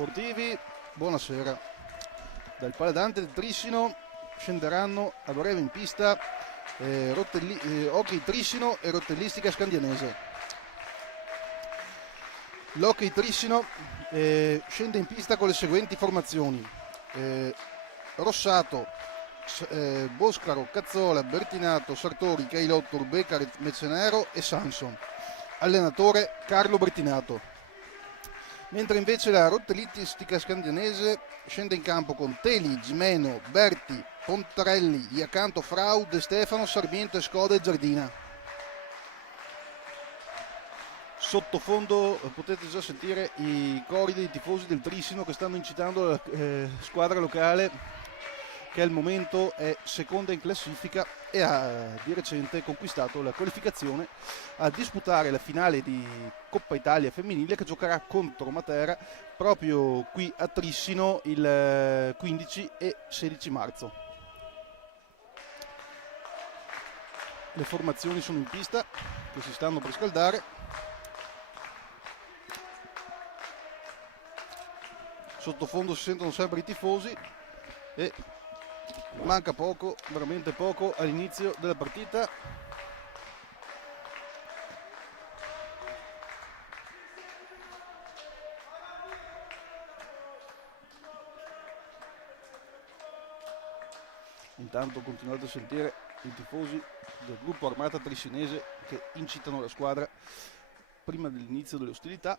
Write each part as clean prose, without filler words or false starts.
sportivi, buonasera. Dal Paladante del Trissino scenderanno a breve in pista hockey Trissino e rotellistica scandianese. L'hockey Trissino scende in pista con le seguenti formazioni: Rossato, Boscaro, Cazzola, Bertinato, Sartori, Cailotto, Urbecaret, Mezzenero e Sanson. Allenatore Carlo Bertinato. Mentre invece la rotellistica scandianese scende in campo con Teli, Gimeno, Berti, Pontarelli, Iacanto, Frau, De Stefano, Sarmiento, Escoda e Giardina. Sottofondo potete già sentire i cori dei tifosi del Trissino che stanno incitando la squadra locale, che al momento è seconda in classifica e ha di recente conquistato la qualificazione a disputare la finale di Coppa Italia femminile, che giocherà contro Matera proprio qui a Trissino il 15 e 16 marzo. Le formazioni sono in pista, che si stanno per scaldare. Sottofondo si sentono sempre i tifosi e manca poco, veramente poco, all'inizio della partita. Intanto continuate a sentire i tifosi del gruppo Armata Trissinese che incitano la squadra prima dell'inizio delle ostilità.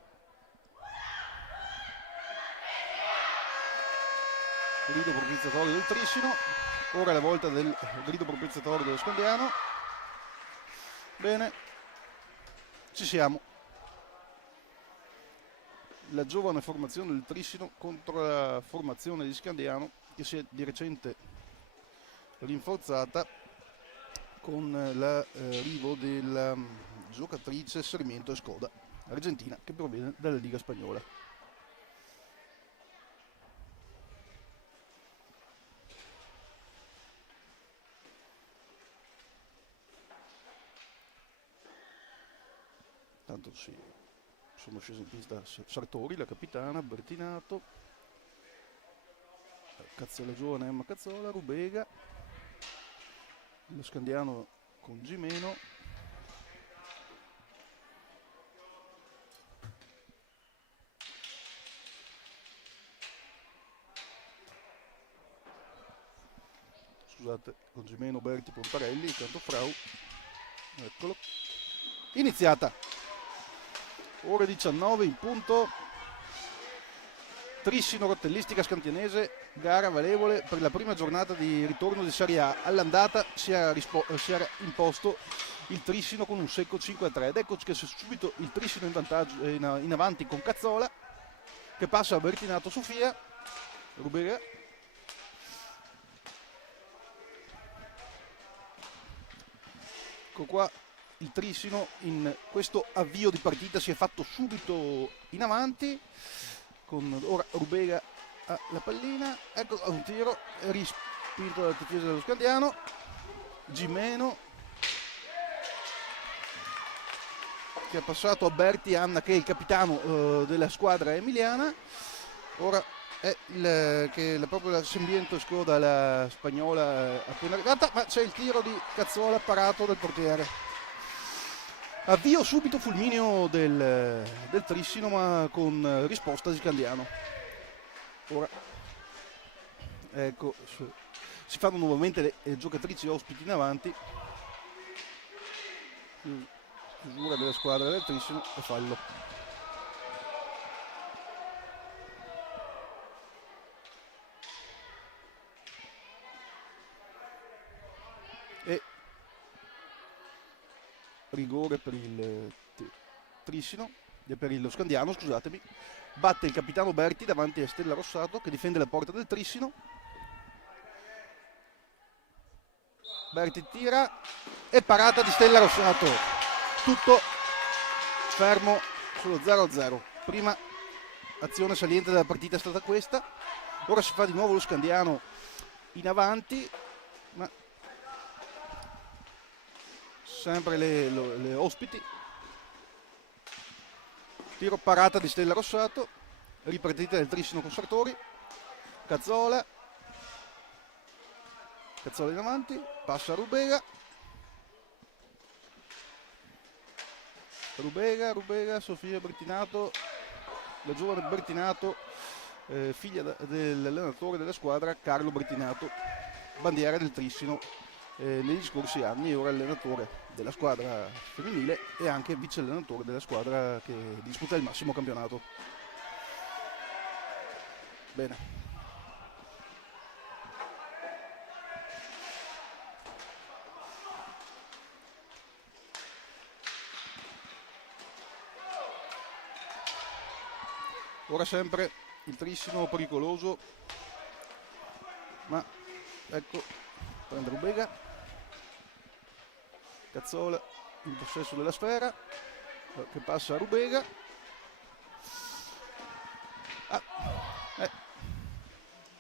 Grido propiziatorio del Trissino, ora è la volta del grido propiziatorio dello Scandiano. Bene, ci siamo. La giovane formazione del Trissino contro la formazione di Scandiano, che si è di recente rinforzata con l'arrivo della giocatrice Sarmiento Escoda, argentina, che proviene dalla Liga Spagnola. Tanto sì, sono scesi in pista Sartori, la capitana, Bertinato, Cazzola giovane, Emma Cazzola, Rubega, lo Scandiano con Gimeno, scusate, con Gimeno, Berti, Pontarelli, intanto Frau, eccolo, iniziata. Ore 19 in punto. Trissino rotellistica scandianese, gara valevole per la prima giornata di ritorno di Serie A. All'andata si era imposto il Trissino con un secco 5-3 ed ecco che subito il Trissino in vantaggio, in avanti con Cazzola, che passa a Bertinato Sofia, Rubega, ecco qua. Il Trissino in questo avvio di partita si è fatto subito in avanti, con ora Rubega ha la pallina, ecco un tiro rispinto dal tifoso dello Scandiano. Gimeno che ha passato a Berti Anna, che è il capitano della squadra emiliana. Ora è proprio l'assembiento Escoda, la spagnola appena arrivata, ma c'è il tiro di Cazzola parato dal portiere. Avvio subito fulmineo del Trissino, ma con risposta di Scandiano. Ora ecco, si fanno nuovamente le giocatrici ospiti in avanti. Chiusura della squadra del Trissino e fallo. E rigore per il Trissino, per lo Scandiano, scusatemi. Batte il capitano Berti davanti a Stella Rossato, che difende la porta del Trissino. Berti tira e parata di Stella Rossato. Tutto fermo sullo 0-0. Prima azione saliente della partita è stata questa. Ora si fa di nuovo lo Scandiano in avanti, ma sempre le ospiti. Tiro parata di Stella Rossato, ripartita del Trissino con Sartori. Cazzola in avanti, passa a Rubega. Sofia Bertinato, la giovane Bertinato, figlia dell'allenatore della squadra Carlo Bertinato, bandiera del Trissino negli scorsi anni, ora allenatore della squadra femminile e anche vice allenatore della squadra che disputa il massimo campionato. Bene. Ora sempre il Trissino pericoloso, ma ecco, prende Rubega. Cazzola in possesso della sfera, che passa a Rubega.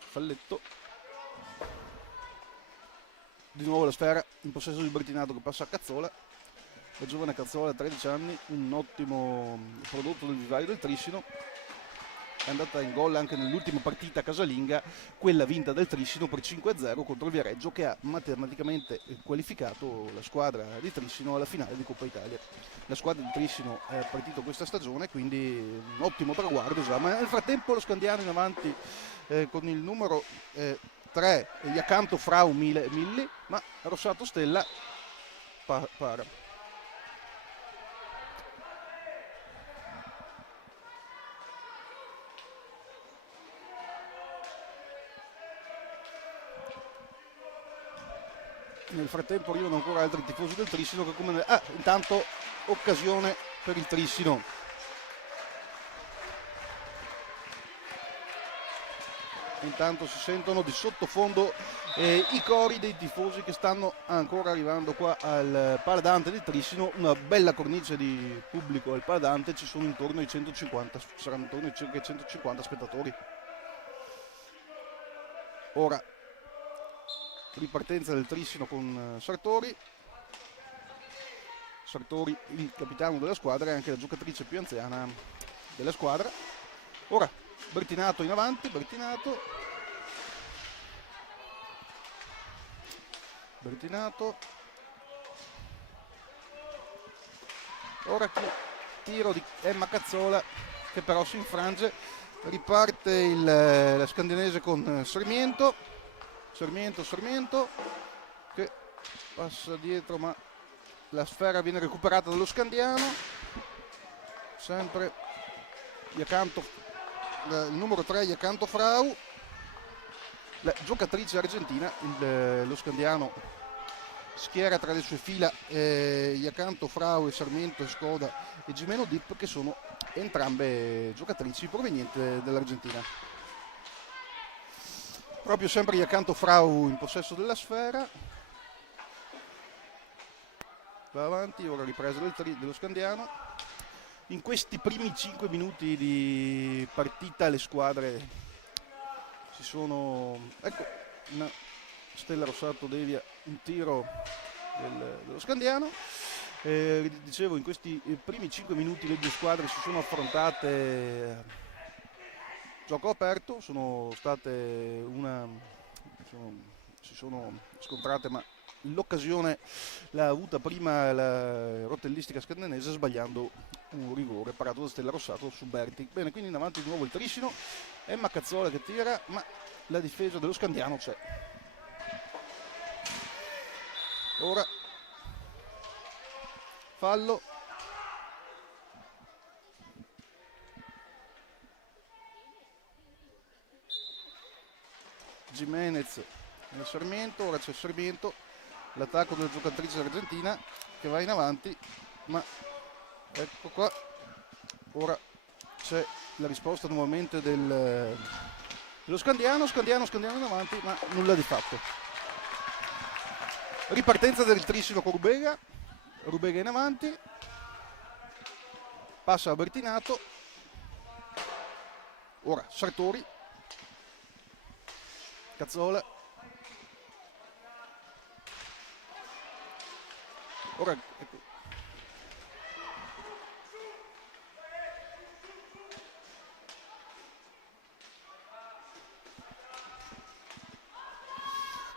Falletto. Di nuovo la sfera in possesso di Bertinato che passa a Cazzola. La giovane Cazzola, 13 anni, un ottimo prodotto del vivaio del Trissino. È andata in gol anche nell'ultima partita casalinga, quella vinta del Trissino per 5-0 contro il Viareggio, che ha matematicamente qualificato la squadra di Trissino alla finale di Coppa Italia. La squadra di Trissino è partita questa stagione, quindi un ottimo traguardo già, ma nel frattempo lo Scandiano in avanti con il numero 3, gli accanto Frau Milli, ma Rossato Stella para. Nel frattempo arrivano ancora altri tifosi del Trissino che come... intanto occasione per il Trissino. Intanto si sentono di sottofondo i cori dei tifosi che stanno ancora arrivando qua al Paladante del Trissino. Una bella cornice di pubblico al Paladante, ci sono intorno ai 150, saranno intorno ai circa 150 spettatori. Ora ripartenza del Trissino con Sartori, il capitano della squadra e anche la giocatrice più anziana della squadra. Ora Bertinato in avanti, Bertinato. Ora tiro di Emma Cazzola che però si infrange. Riparte la scandinese con Sarmiento che passa dietro, ma la sfera viene recuperata dallo Scandiano. Sempre il numero 3 Iacanto Frau, la giocatrice argentina. Lo Scandiano schiera tra le sue fila Iacanto Frau e Sarmiento, Skoda e Gimeno Dip, che sono entrambe giocatrici provenienti dall'Argentina. Proprio sempre Iacanto Frau in possesso della sfera, va avanti, ora ripresa dello Scandiano. In questi primi 5 minuti di partita le squadre si sono... ecco, una Stella Rossato devia un tiro dello Scandiano. Dicevo, in questi primi 5 minuti le due squadre si sono affrontate gioco aperto, si sono scontrate, ma l'occasione l'ha avuta prima la rotellistica scandenese, sbagliando un rigore parato da Stella Rossato su Berti. Bene, quindi in avanti di nuovo il Trissino, Emma Cazzola che tira, ma la difesa dello Scandiano c'è. Ora fallo. Jimenez nel Sarmiento, ora c'è Sarmiento, l'attacco della giocatrice argentina che va in avanti, ma ecco qua, ora c'è la risposta nuovamente dello Scandiano in avanti, ma nulla di fatto. Ripartenza del Trissino con Rubega in avanti, passa a Bertinato, ora Sartori, Cazzola, ora ecco.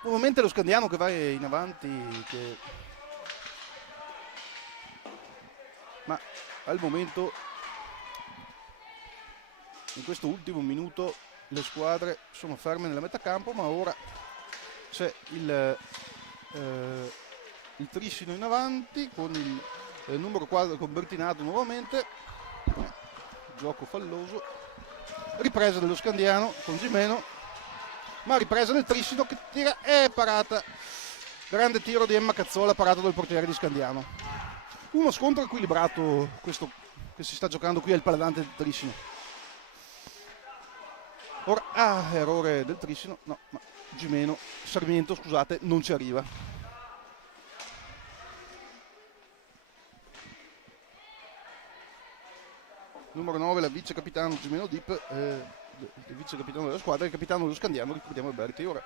Nuovamente lo Scandiano che va in avanti, ma al momento, in questo ultimo minuto, le squadre sono ferme nella metà campo, ma ora c'è il Trissino in avanti con il numero 4 con Bertinato nuovamente, gioco falloso, ripresa dello Scandiano con Gimeno, ma ripresa del Trissino che tira e parata, grande tiro di Emma Cazzola parato dal portiere di Scandiano. Uno scontro equilibrato questo che si sta giocando qui al Paladante del Trissino. Ora errore del Trissino, no, ma Gimeno, Sarmiento scusate, non ci arriva. Numero 9 la vice capitano Gimeno Dip, il vice capitano della squadra, il capitano dello Scandiano, ricordiamo Berti. Ora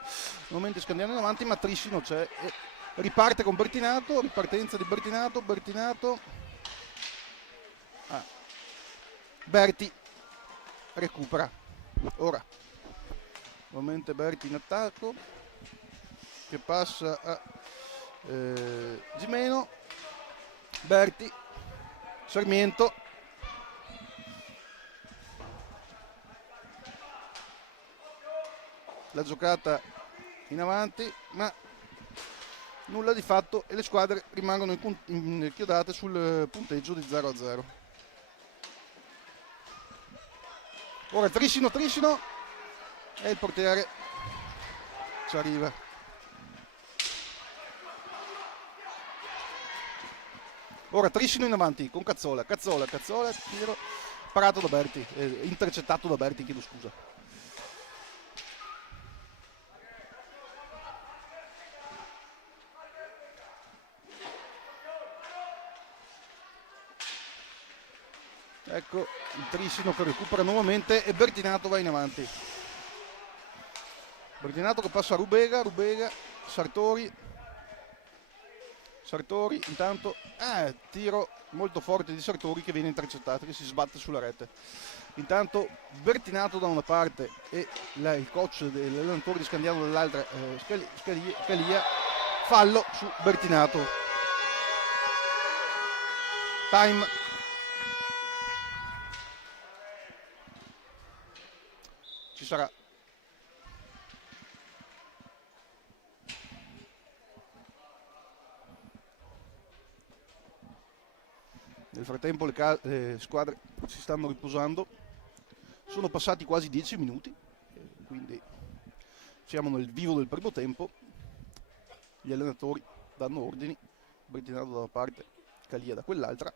nuovamente Scandiano in avanti, ma Trissino c'è e riparte con Bertinato, ripartenza di Bertinato, Berti recupera. Ora nuovamente Berti in attacco che passa a Gimeno, Berti, Sarmiento, la giocata in avanti, ma nulla di fatto e le squadre rimangono inchiodate sul punteggio di 0-0. Ora Trissino e il portiere ci arriva. Ora Trissino in avanti con Cazzola, tiro parato da Berti, intercettato da Berti, chiedo scusa. Ecco il Trissino che recupera nuovamente e Bertinato va in avanti. Bertinato che passa a Rubega, Sartori intanto, tiro molto forte di Sartori che viene intercettato, che si sbatte sulla rete. Intanto Bertinato da una parte e il coach dell'allenatore di Scandiano dall'altra, Scalia, fallo su Bertinato. Time. Ci sarà nel frattempo le squadre si stanno riposando, sono passati quasi 10 minuti, quindi siamo nel vivo del primo tempo. Gli allenatori danno ordini, Bertinato da una parte, Scalia da quell'altra.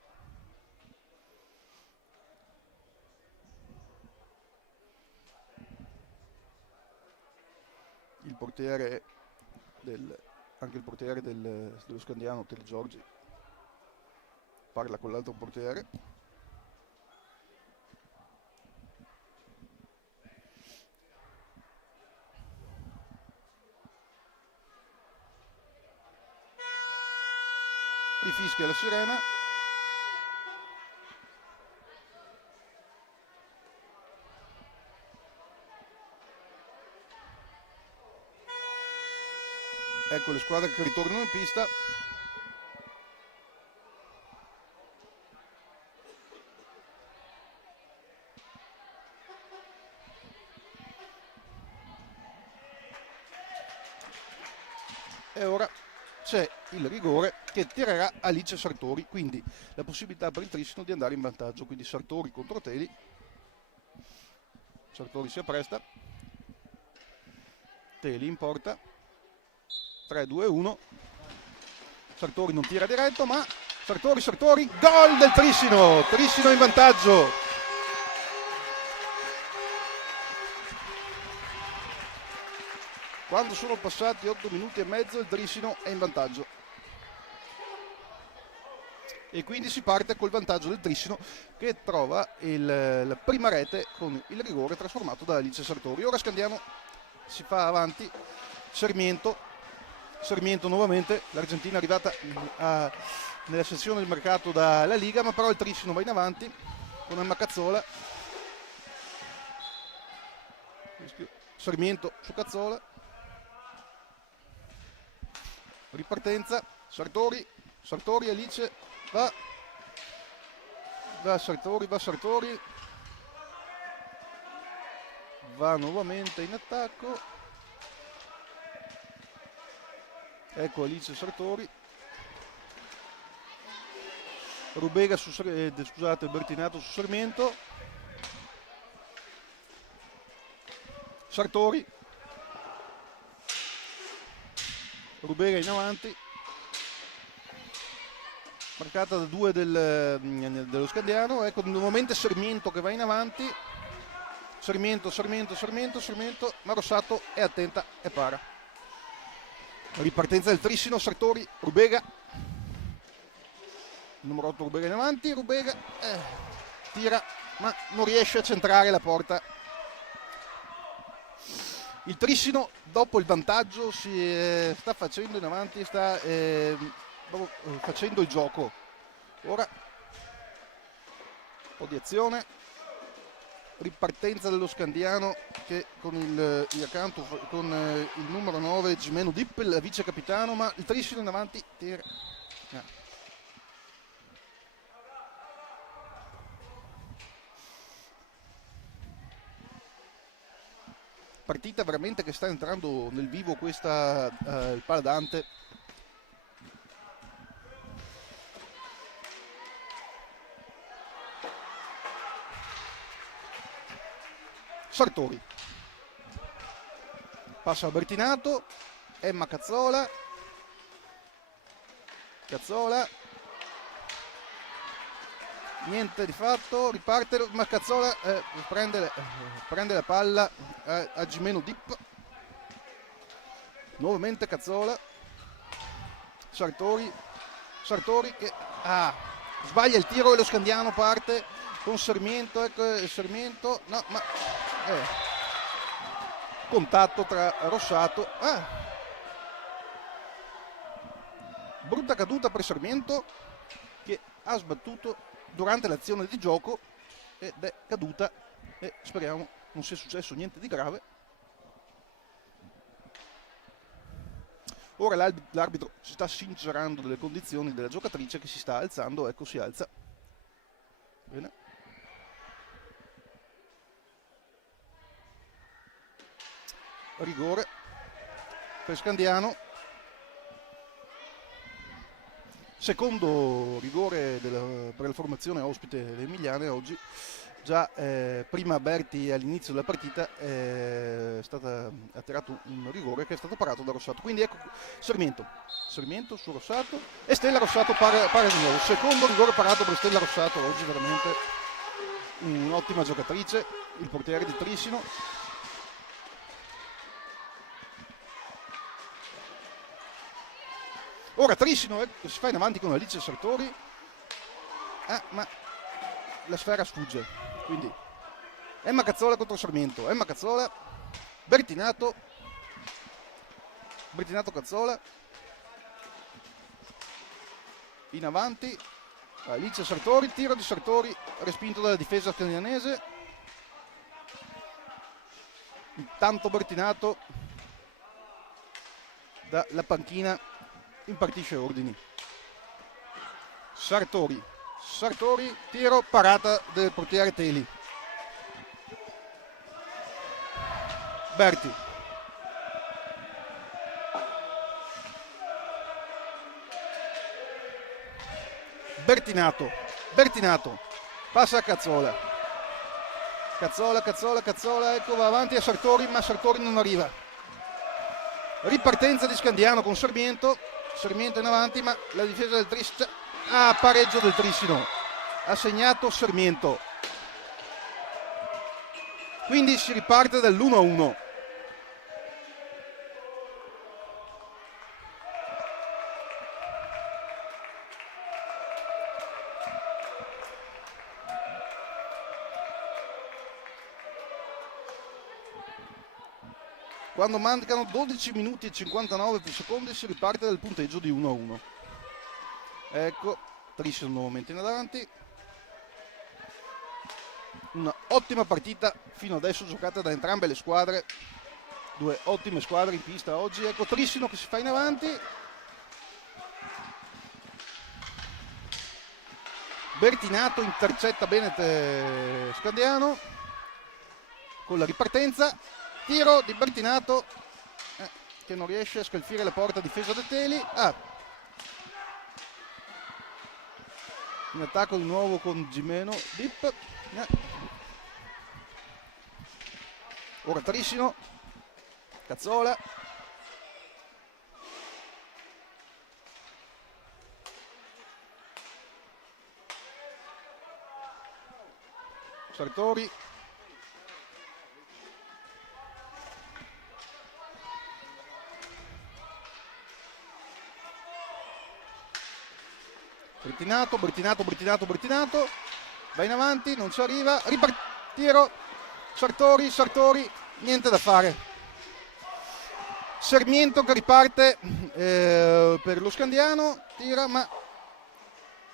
Il portiere anche il portiere dello Scandiano, Teri Giorgi, parla con l'altro portiere. Rifischia la sirena. Ecco le squadre che ritornano in pista. E ora c'è il rigore che tirerà Alice Sartori, quindi la possibilità per il Trissino di andare in vantaggio. Quindi Sartori contro Teli. Sartori si appresta. Teli in porta. 3-2-1. Sartori non tira diretto, ma Sartori, gol del Trissino in vantaggio. Quando sono passati 8 minuti e mezzo il Trissino è in vantaggio. E quindi si parte col vantaggio del Trissino che trova la prima rete con il rigore trasformato da Alice Sartori. Ora Scandiano si fa avanti, Sarmiento nuovamente, l'Argentina è arrivata nella sezione del mercato dalla Liga, ma però il Trissino va in avanti con Emma Cazzola. Sarmiento su Cazzola. ripartenza, Sartori, Alice, va Sartori, va nuovamente in attacco, ecco Alice Sartori, Rubega scusate, Bertinato su Sarmiento, Sartori, Rubega in avanti, marcata da 2 dello Scandiano, ecco nuovamente Sarmiento che va in avanti, Sarmiento, ma Rossato è attenta e para. Ripartenza del Trissino, Sartori, Rubega, il numero 8 Rubega in avanti, Rubega tira ma non riesce a centrare la porta. Il Trissino dopo il vantaggio si sta facendo in avanti, sta facendo il gioco. Ora un po' di azione, ripartenza dello Scandiano che con accanto con il numero 9 Gimeno Dip, il vice capitano, ma il Trissino in avanti tira. Partita veramente che sta entrando nel vivo questa il Paladante. Sartori passa a Bertinato, Emma Cazzola, niente di fatto, riparte ma Cazzola prende la palla a Gimeno Dip, nuovamente Cazzola, Sartori che sbaglia il tiro e lo Scandiano parte con Sarmiento, ecco Sarmiento, no ma contatto tra Rossato, brutta caduta per Sarmiento che ha sbattuto durante l'azione di gioco ed è caduta e speriamo non sia successo niente di grave. Ora l'arbitro si sta sincerando delle condizioni della giocatrice che si sta alzando, ecco si alza. Bene. Rigore per Scandiano, secondo rigore per la formazione ospite delle Emiliane oggi. Già prima Berti all'inizio della partita ha tirato un rigore che è stato parato da Rossato, quindi ecco Sarmiento su Rossato e Stella Rossato para di nuovo, secondo rigore parato per Stella Rossato oggi, veramente un'ottima giocatrice, il portiere di Trissino. Ora Trissino si fa in avanti con Alice Sartori, ma la sfera sfugge, quindi Emma Cazzola contro Sarmiento, Emma Cazzola, Bertinato Cazzola, in avanti, Alice Sartori, tiro di Sartori, respinto dalla difesa scandinavese, intanto Bertinato dalla panchina impartisce ordini. Sartori, tiro, parata del portiere Teli. Berti. Bertinato, passa a Cazzola. Cazzola, ecco va avanti a Sartori, ma Sartori non arriva. Ripartenza di Scandiano con Sarmiento in avanti, ma la difesa del Trissino, pareggio del Trissino, ha segnato Sarmiento, quindi si riparte dall'1-1. Quando mancano 12 minuti e 59 secondi si riparte dal punteggio di 1-1. Ecco, Trissino nuovamente in avanti. Una ottima partita fino adesso giocata da entrambe le squadre. Due ottime squadre in pista oggi. Ecco Trissino che si fa in avanti. Bertinato intercetta bene Scandiano con la ripartenza, tiro di Bertinato che non riesce a scalfire la porta difesa da Teli. In attacco di nuovo con Gimeno Dip. Ora Trissino, Cazzola, Sartori, Bertinato, va in avanti, non ci arriva, tiro, Sartori, niente da fare. Sarmiento che riparte per lo Scandiano, tira ma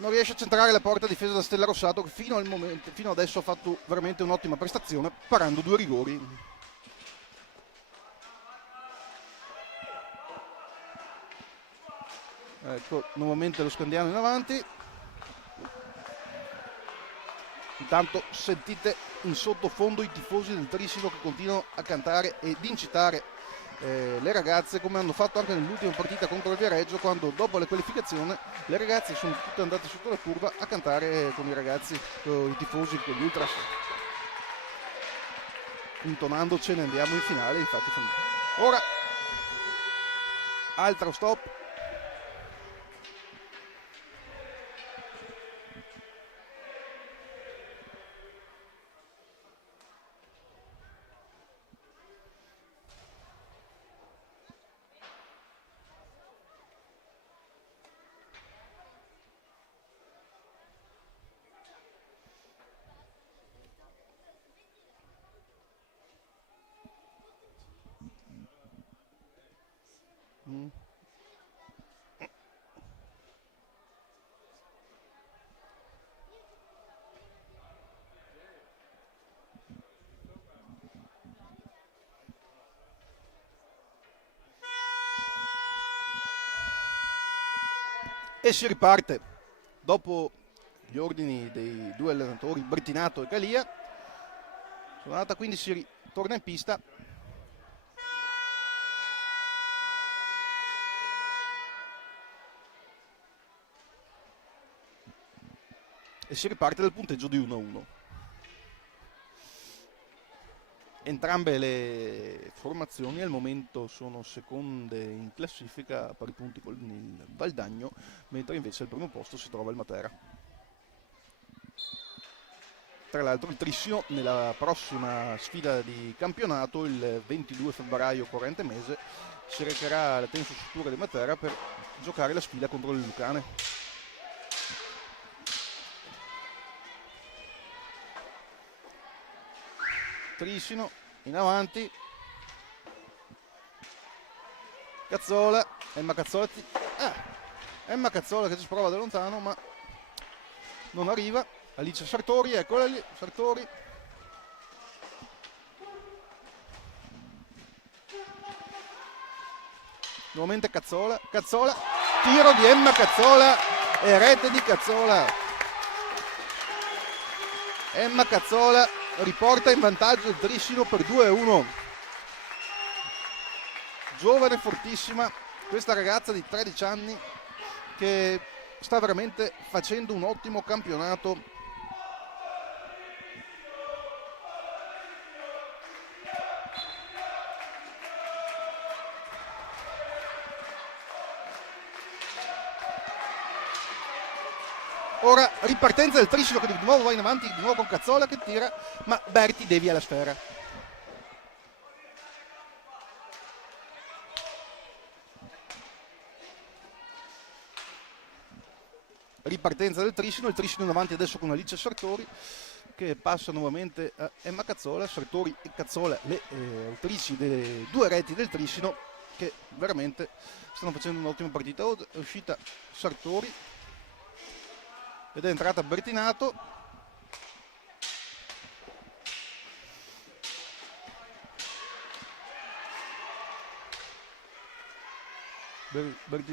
non riesce a centrare la porta difesa da Stella Rossato, che fino adesso ha fatto veramente un'ottima prestazione parando 2 rigori. Ecco nuovamente lo Scandiano in avanti. Intanto sentite in sottofondo i tifosi del Trissino che continuano a cantare ed incitare le ragazze, come hanno fatto anche nell'ultima partita contro il Viareggio, quando dopo la qualificazione le ragazze sono tutte andate sotto la curva a cantare con i ragazzi, con i tifosi, con gli ultras, intonando "ce ne andiamo in finale". Infatti ora altro stop. E si riparte dopo gli ordini dei 2 allenatori Bertinato e Calia. Sonata, quindi si torna in pista. E si riparte dal punteggio di 1-1. Entrambe le formazioni al momento sono seconde in classifica a pari punti con il Valdagno, mentre invece al primo posto si trova il Matera. Tra l'altro il Trissino nella prossima sfida di campionato, il 22 febbraio corrente mese, si recherà alla Tennis Strutture di Matera per giocare la sfida contro le Lucane. Trissino in avanti, Cazzola, Emma Cazzola che ci prova da lontano ma non arriva. Alice Sartori, eccola lì, Sartori. Nuovamente Cazzola, tiro di Emma Cazzola e rete di Cazzola. Emma Cazzola riporta in vantaggio il Trissino per 2-1. Giovane, fortissima, questa ragazza di 13 anni che sta veramente facendo un ottimo campionato. Ora ripartenza del Trissino che di nuovo va in avanti, di nuovo con Cazzola che tira, ma Berti devia la sfera. Ripartenza del Trissino, il Trissino in avanti adesso con Alice Sartori che passa nuovamente a Emma Cazzola. Sartori e Cazzola le autrici delle 2 reti del Trissino, che veramente stanno facendo un'ottima partita. È uscita Sartori ed è entrata Bertinato.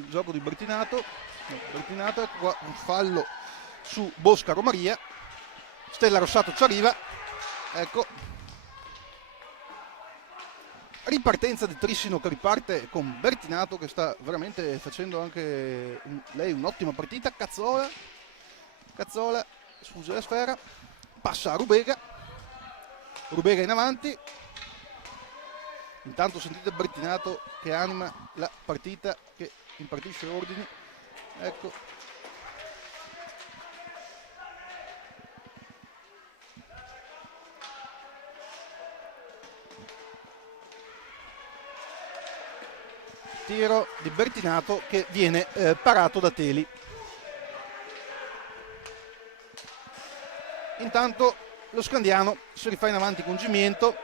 Gioco di Bertinato, ecco qua un fallo su Boscaro Maria. Stella Rossato ci arriva, ecco, ripartenza di Trissino che riparte con Bertinato che sta veramente facendo anche lei un'ottima partita. Cazzola sfugge la sfera, passa a Rubega in avanti, intanto sentite Bertinato che anima la partita, che impartisce ordini, ecco. Tiro di Bertinato che viene parato da Teli. Intanto lo Scandiano si rifà in avanti con Gimiento.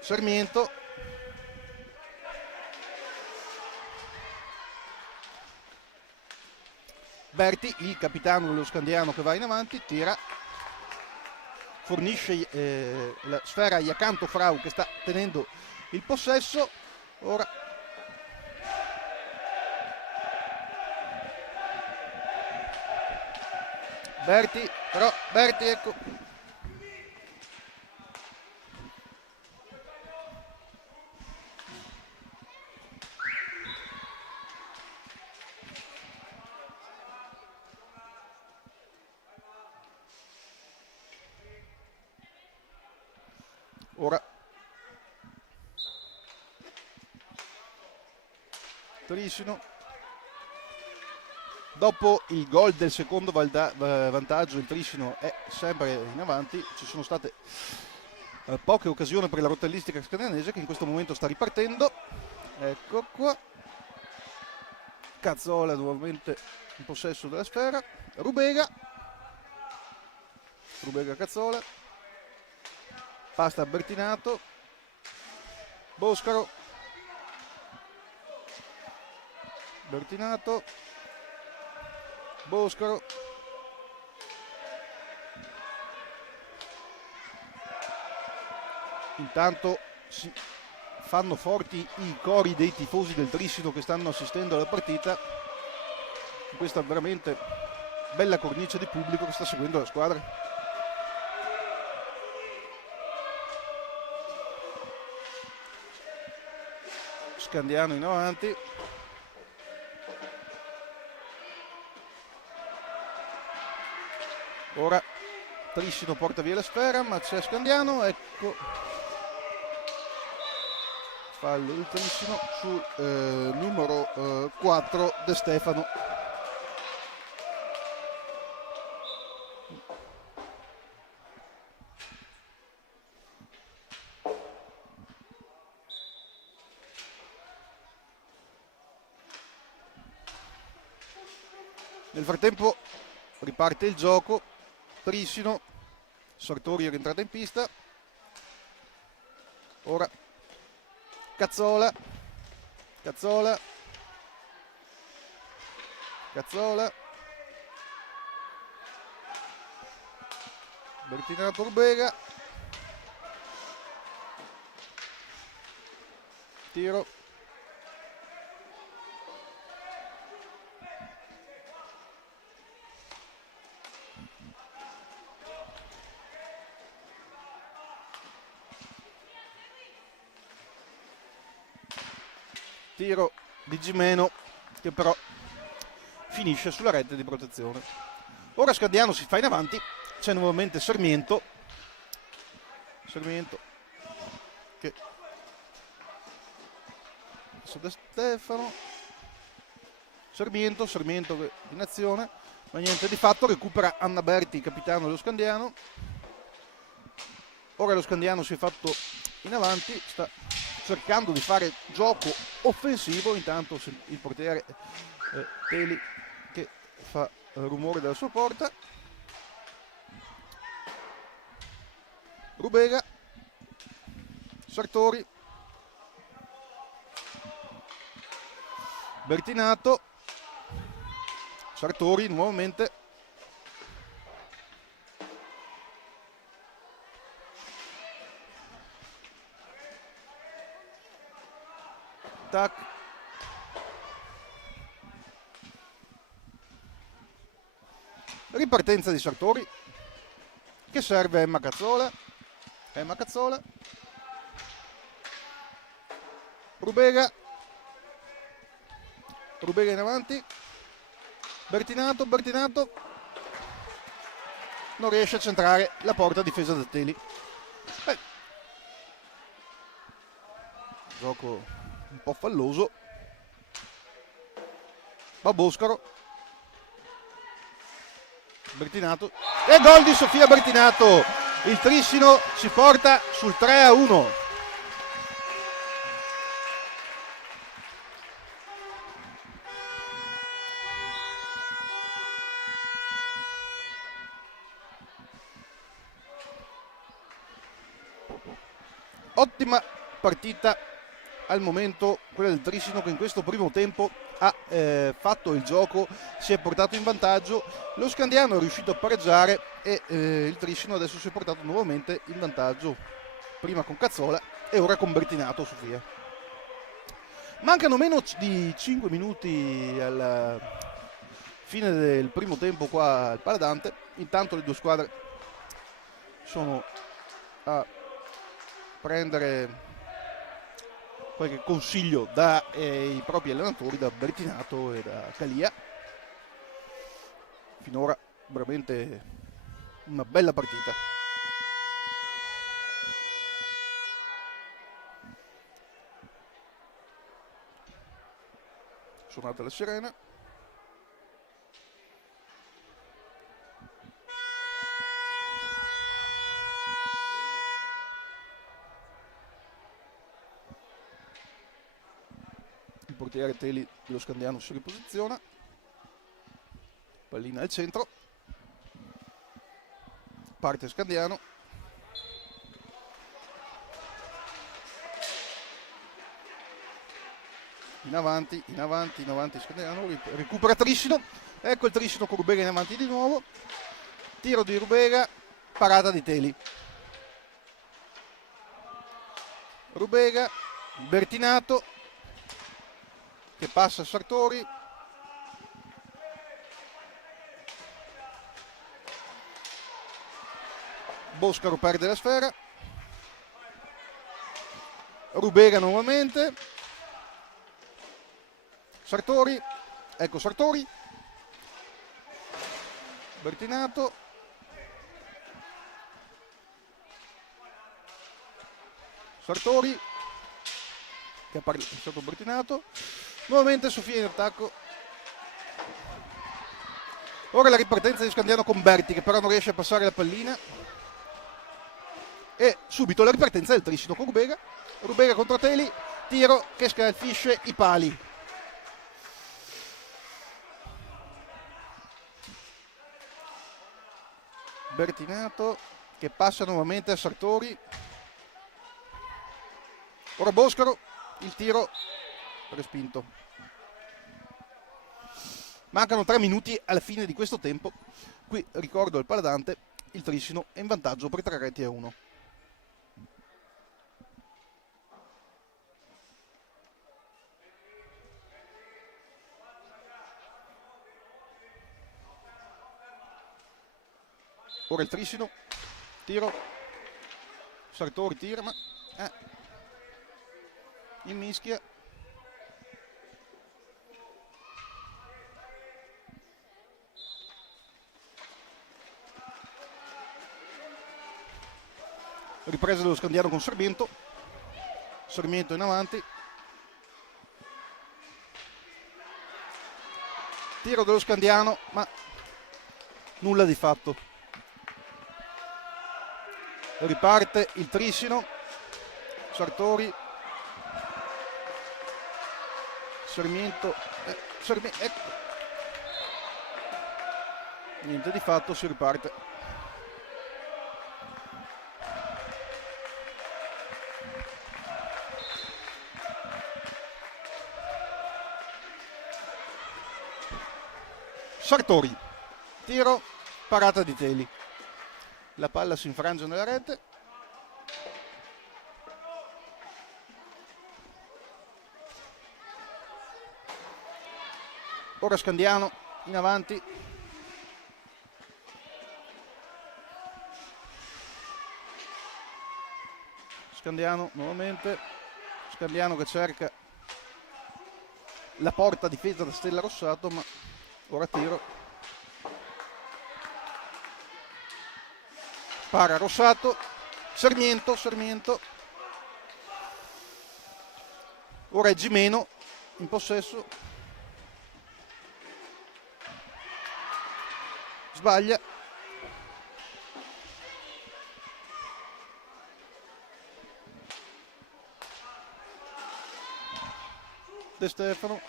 Sarmiento. Berti, il capitano dello Scandiano, che va in avanti, tira, fornisce la sfera a Jacanto Frau che sta tenendo il possesso. Ora Berti, però Berti, ecco, ora Trissino, dopo il gol del secondo vantaggio il Trissino è sempre in avanti. Ci sono state poche occasioni per la rotellistica scandianese che in questo momento sta ripartendo. Ecco qua, Cazzola nuovamente in possesso della sfera. Rubega Cazzola, pasta a Bertinato, Boscaro, Bertinato, Boscaro, intanto si fanno forti i cori dei tifosi del Trissino che stanno assistendo alla partita in questa veramente bella cornice di pubblico che sta seguendo la squadra. Scandiano in avanti, ora Trissino porta via la sfera ma c'è Scandiano, ecco, fallo il Trissino sul numero 4 De Stefano. Nel frattempo riparte il gioco. Trissino, Sartori è rientrata in pista, ora Cazzola, Bertinato, Rubega, tiro, tiro di Gimeno che però finisce sulla rete di protezione. Ora Scandiano si fa in avanti, c'è nuovamente Sarmiento che De Stefano, Sarmiento che in azione ma niente di fatto, recupera Anna Berti, capitano dello Scandiano. Ora lo Scandiano si è fatto in avanti, sta cercando di fare gioco offensivo, intanto il portiere Teli che fa rumore dalla sua porta. Rubega, Sartori, Bertinato, Sartori nuovamente, tac, Ripartenza di Sartori, che serve Emma Cazzola. Rubega in avanti, Bertinato non riesce a centrare la porta difesa da Teli. Gioco un po' falloso. Va Boscaro, Bertinato e gol di Sofia Bertinato. Il Trissino si porta sul 3-1. Ottima partita al momento quella del Trissino, che in questo primo tempo ha fatto il gioco, si è portato in vantaggio, lo Scandiano è riuscito a pareggiare e il Trissino adesso si è portato nuovamente in vantaggio, prima con Cazzola e ora con Bertinato. Sofia. Mancano meno di 5 minuti alla fine del primo tempo qua al Paladante. Intanto le due squadre sono a prendere qualche consiglio dai propri allenatori, da Bertinato e da Calia. Finora veramente una bella partita. Suonata la sirena. Il portiere Teli dello Scandiano si riposiziona, pallina al centro, parte Scandiano, in avanti Scandiano, recupera Trissino, ecco il Trissino con Rubega in avanti di nuovo, tiro di Rubega, parata di Teli. Rubega, Bertinato che passa a Sartori, Boscaro perde la sfera, Rubega nuovamente, Sartori, ecco Sartori, Bertinato, Sartori che è stato Bertinato, nuovamente Sofia in attacco. Ora la ripartenza di Scandiano con Berti, che però non riesce a passare la pallina, e subito la ripartenza del Trissino con Rubega contro Teli, tiro che scalfisce i pali. Bertinato che passa nuovamente a Sartori, ora Boscaro, il tiro respinto. Mancano 3 minuti alla fine di questo tempo. Qui ricordo al Paladante, il Trissino è in vantaggio per 3-1. Ora il Trissino, tiro, Sartori tira, ma in mischia. Ripresa dello Scandiano con Sarmiento in avanti, tiro dello Scandiano ma nulla di fatto. Riparte il Trissino, Sartori, Sarmiento, ecco. Niente di fatto, si riparte. Sartori, tiro, parata di Teli. La palla si infrange nella rete. Ora Scandiano in avanti. Scandiano nuovamente, Scandiano che cerca la porta difesa da Stella Rossato, ma ora tiro, para Rossato, Sarmiento, ora è Gimeno in possesso, sbaglia, De Stefano,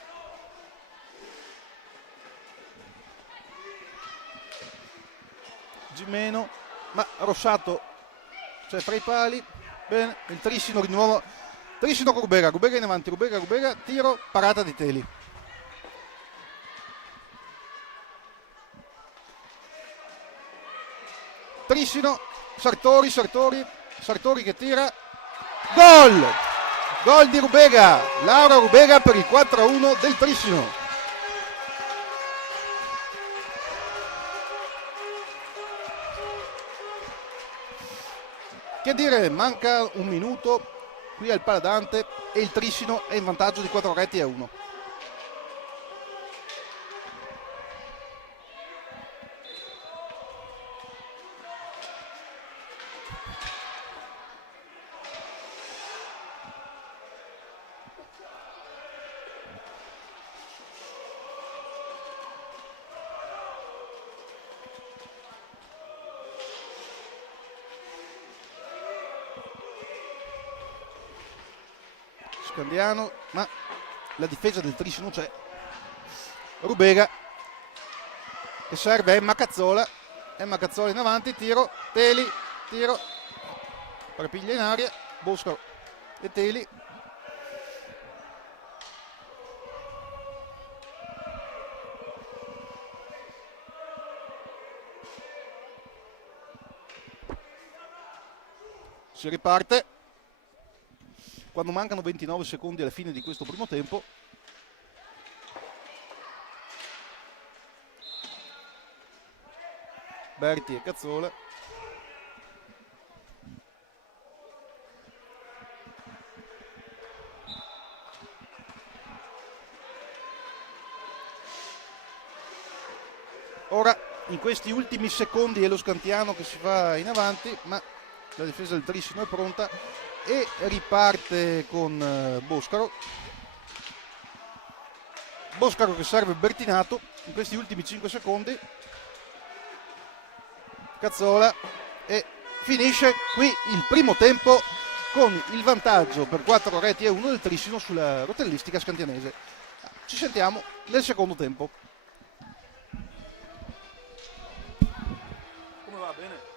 Gimeno, ma Rossato c'è fra i pali, bene, il Trissino di nuovo, Trissino con Rubega in avanti, Rubega, tiro, parata di Teli. Trissino, Sartori che tira, gol di Rubega, Laura Rubega per il 4-1 del Trissino. Che dire, manca un minuto qui al Paladante e il Trissino è in vantaggio di 4-1. Scandiano, ma la difesa del Trissino c'è. Rubega che serve Emma Cazzola in avanti, tiro, Teli, tiro, Parpiglia in aria, Bosco e Teli. Si riparte quando mancano 29 secondi alla fine di questo primo tempo. Berti e Cazzola, ora in questi ultimi secondi è lo Scantiano che si fa in avanti, ma la difesa del Trissino è pronta e riparte con Boscaro che serve Bertinato in questi ultimi 5 secondi. Cazzola e finisce qui il primo tempo con il vantaggio per 4-1 del Trissino sulla rotellistica scantianese. Ci sentiamo nel secondo tempo. Come va? Bene?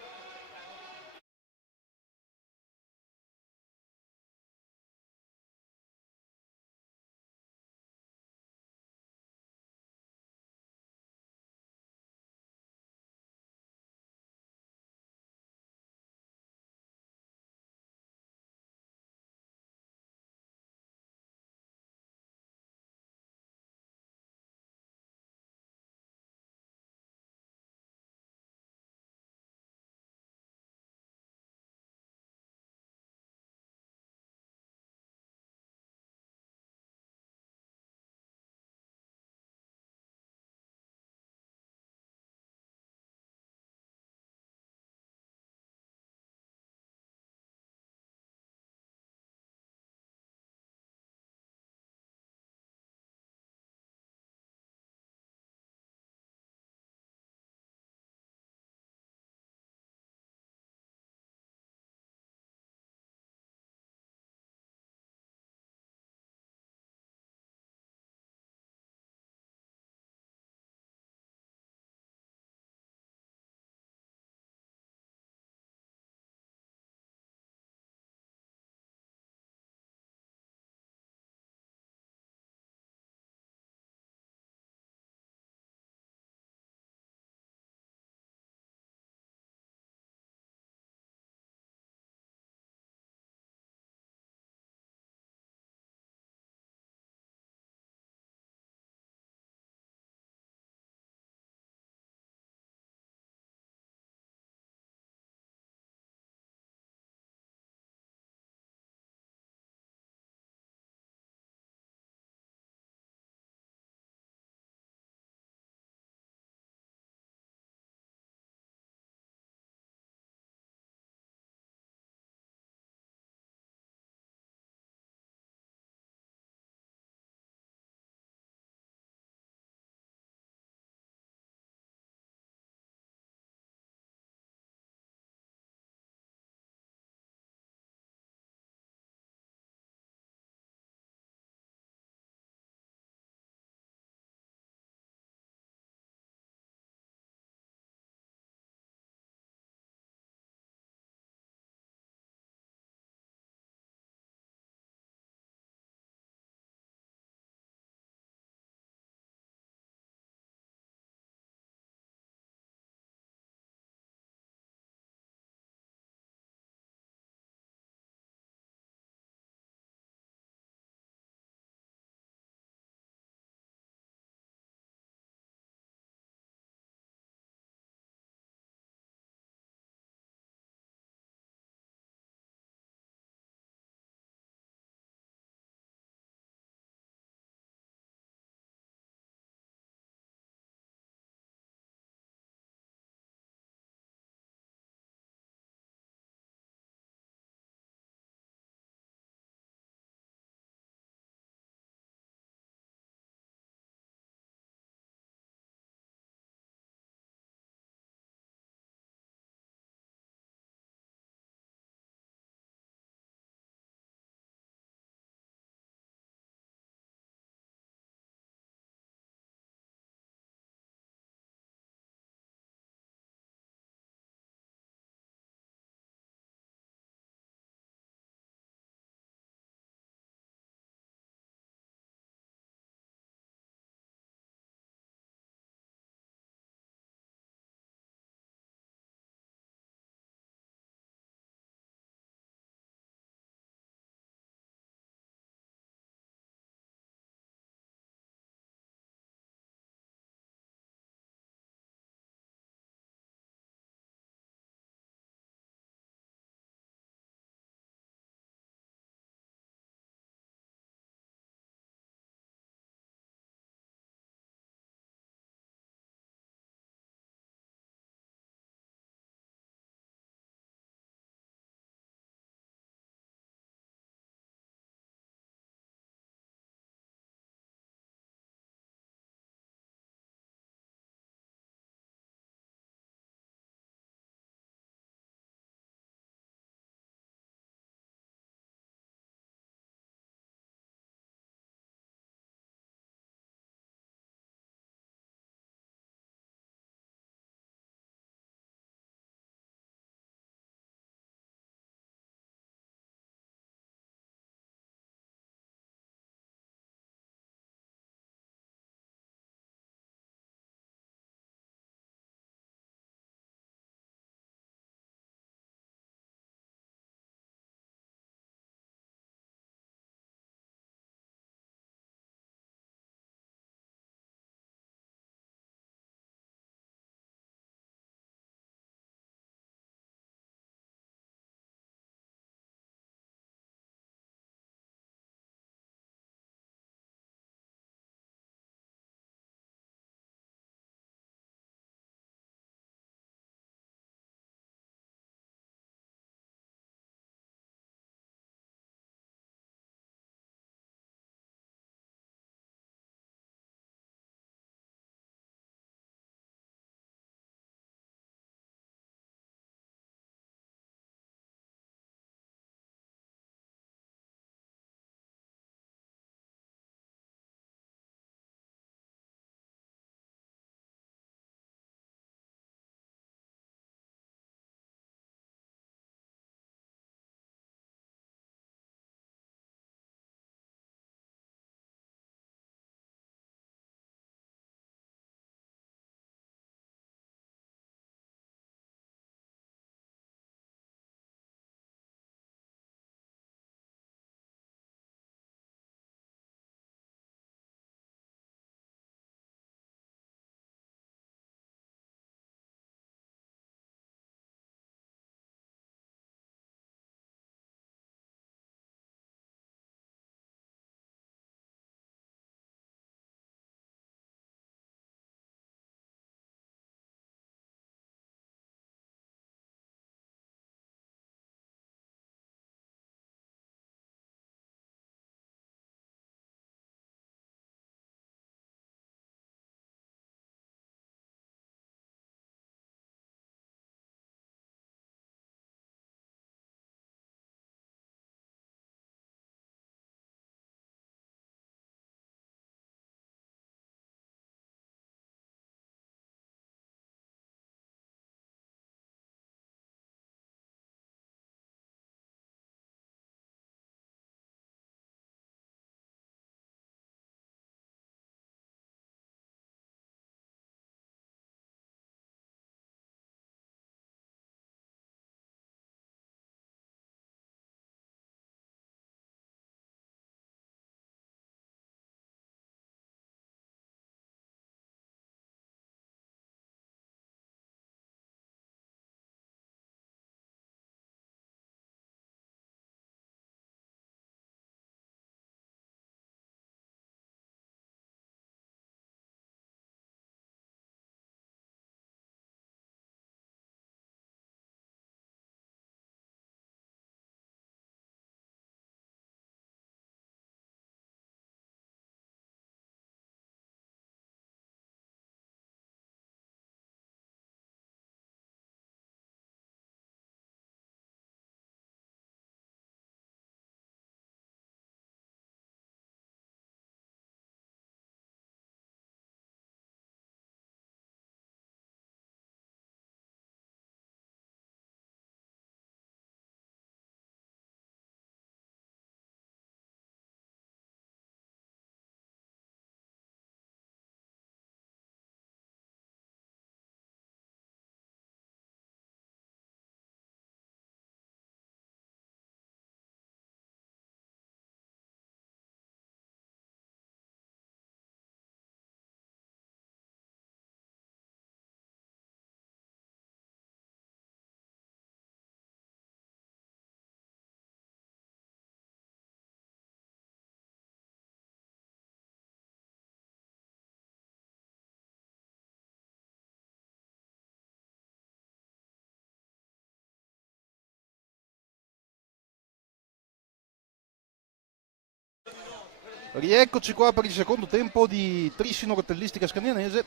Rieccoci qua per il secondo tempo di Trissino Rotellistica Scandianese.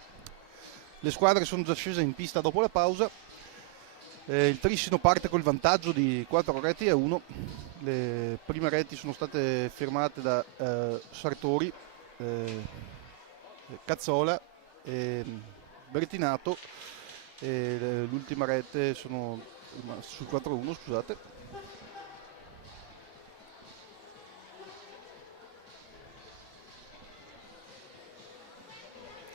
Le squadre sono già scese in pista dopo la pausa. Il Trissino parte col vantaggio di 4 reti a 1. Le prime reti sono state firmate da Sartori, Cazzola e Bertinato, e l'ultima rete sono sul 4-1, scusate.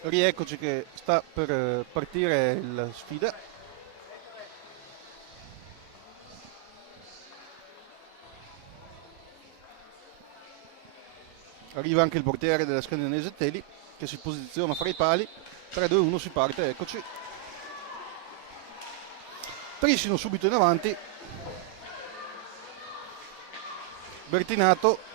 Rieccoci che sta per partire la sfida. Arriva anche il portiere della Scandianese Teli, che si posiziona fra i pali. 3-2-1, si parte, eccoci. Trissino subito in avanti. Bertinato.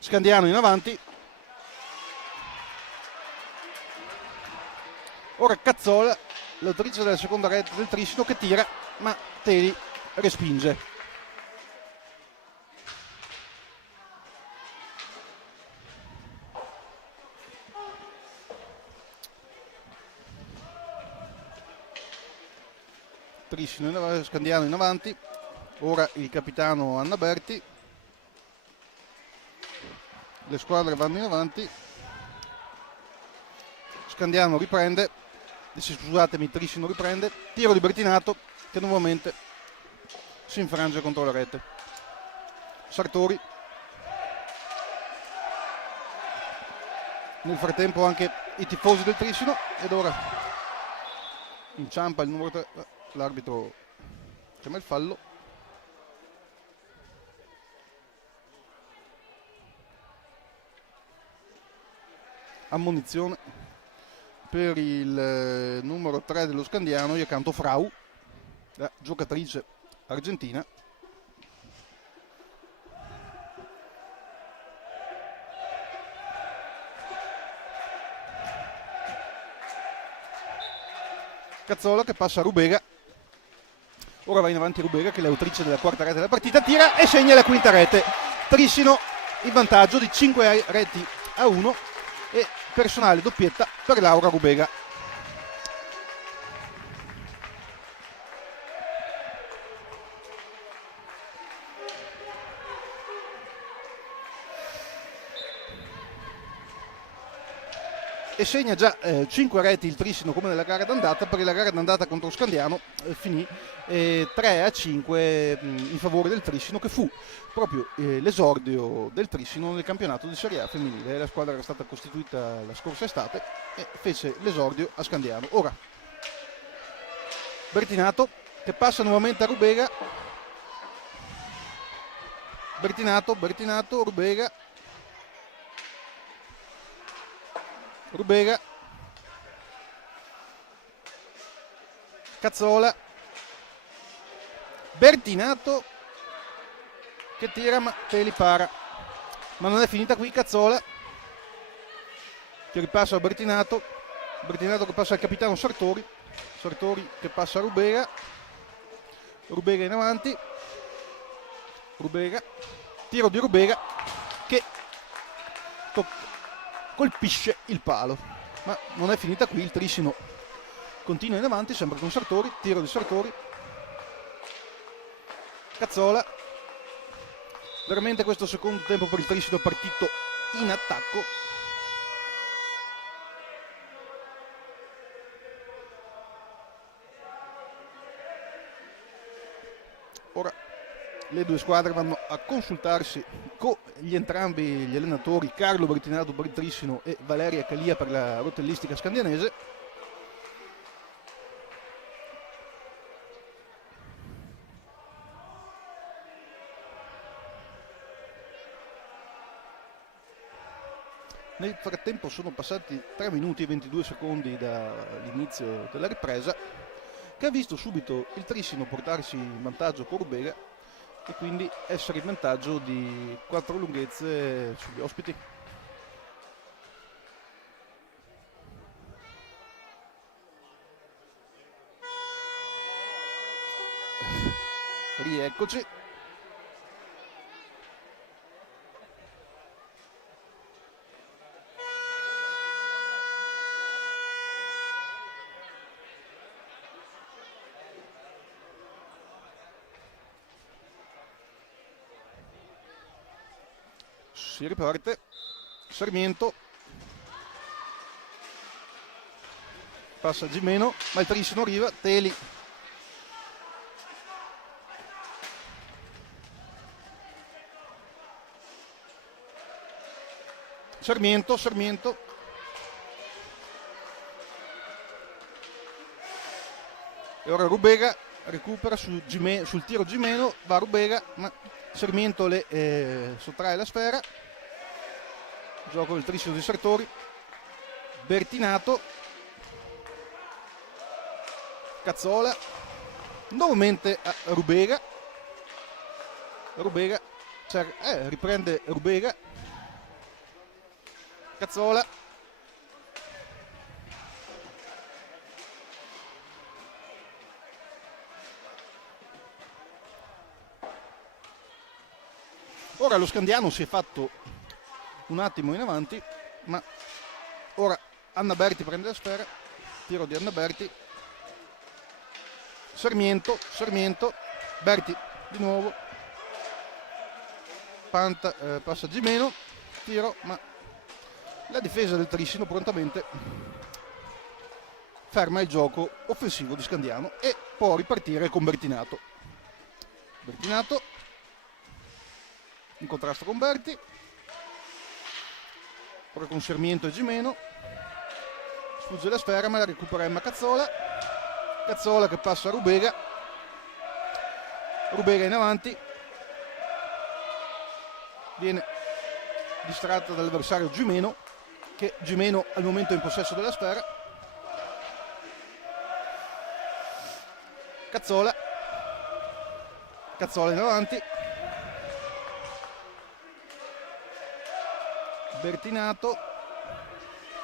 Scandiano in avanti. Ora Cazzola, l'autrice della seconda rete del Trissino, che tira, ma Teli respinge. Trissino Scandiano in avanti. Ora il capitano Annaberti. Le squadre vanno in avanti. Scandiano riprende. Scusatemi, Trissino riprende. Tiro di Bertinato, che nuovamente si infrange contro la rete. Sartori. Nel frattempo anche i tifosi del Trissino, ed ora inciampa il numero 3. L'arbitro chiama il fallo. Ammonizione per il numero 3 dello Scandiano, io accanto Frau, la giocatrice argentina. Cazzola che passa a Rubega. Ora va in avanti Rubega, che è l'autrice della quarta rete della partita, tira e segna la quinta rete. Trissino in vantaggio di 5 reti a 1 e personale doppietta per Laura Rubega. E segna già 5 reti il Trissino come nella gara d'andata, perché la gara d'andata contro Scandiano finì 3-5 in favore del Trissino, che fu proprio l'esordio del Trissino nel campionato di Serie A femminile. La squadra era stata costituita la scorsa estate e fece l'esordio a Scandiano. Ora Bertinato che passa nuovamente a Rubega. Bertinato, Rubega. Rubega, Cazzola, Bertinato che tira, ma Teli para. Ma non è finita qui. Cazzola che ripassa a Bertinato, Bertinato che passa al capitano Sartori, Sartori che passa a Rubega, Rubega in avanti, Rubega, tiro di Rubega che colpisce il palo, ma non è finita qui. Il Trissino continua in avanti, sempre con Sartori, tiro di Sartori. Cazzola. Veramente questo secondo tempo per il Trissino è partito in attacco. Ora le due squadre vanno a consultarsi con entrambi gli allenatori, Carlo Bertinato per il Trissino e Valeria Calia per la Rotellistica Scandianese. Nel frattempo sono passati 3 minuti e 22 secondi dall'inizio della ripresa, che ha visto subito il Trissino portarsi in vantaggio con Rubega e quindi essere in vantaggio di 4 lunghezze sugli ospiti. Rieccoci. Si riparte. Sarmiento. Passa Gimeno, ma il Trissino arriva. Teli. Sarmiento. E ora Rubega recupera sul tiro Gimeno, va Rubega, ma Sarmiento le sottrae la sfera. Gioco del Trissino di Sartori. Bertinato. Cazzola. Nuovamente a Rubega. Riprende Rubega. Cazzola. Ora lo Scandiano si è fatto un attimo in avanti, ma ora Anna Berti prende la sfera. Tiro di Anna Berti. Sarmiento. Berti di nuovo. Passa Gimeno. Tiro, ma la difesa del Trissino prontamente ferma il gioco offensivo di Scandiano e può ripartire con Bertinato. Bertinato in contrasto con Berti. Ora con Sarmiento e Gimeno. Sfugge la sfera, ma la recupera Emma Cazzola. Cazzola che passa a Rubega. Rubega in avanti. Viene distratta dall'avversario Gimeno, che Gimeno al momento è in possesso della sfera. Cazzola in avanti. Bertinato.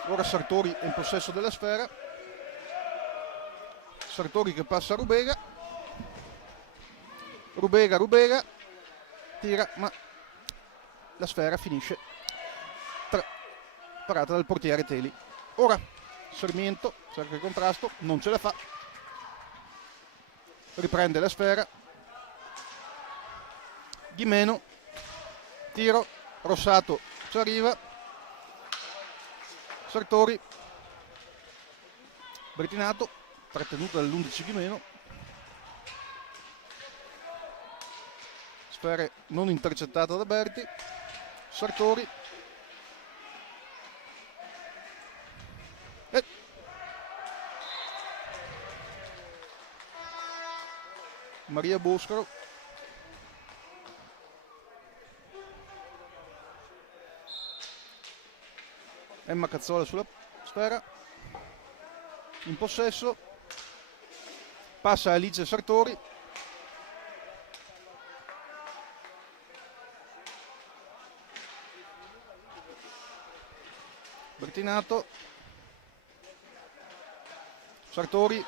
Ora Sartori è in possesso della sfera. Sartori che passa a Rubega. Rubega tira, ma la sfera finisce parata dal portiere Teli. Ora Sarmiento cerca il contrasto, non ce la fa. Riprende la sfera. Gimeno. Tiro. Rossato ci arriva. Sartori. Bertinato trattenuto dall'11 Gimeno. Sfera non intercettata da Berti. Sartori. Maria Boscaro. Emma Cazzola sulla sfera. In possesso. Passa Alice Sartori. Bertinato. Sartori.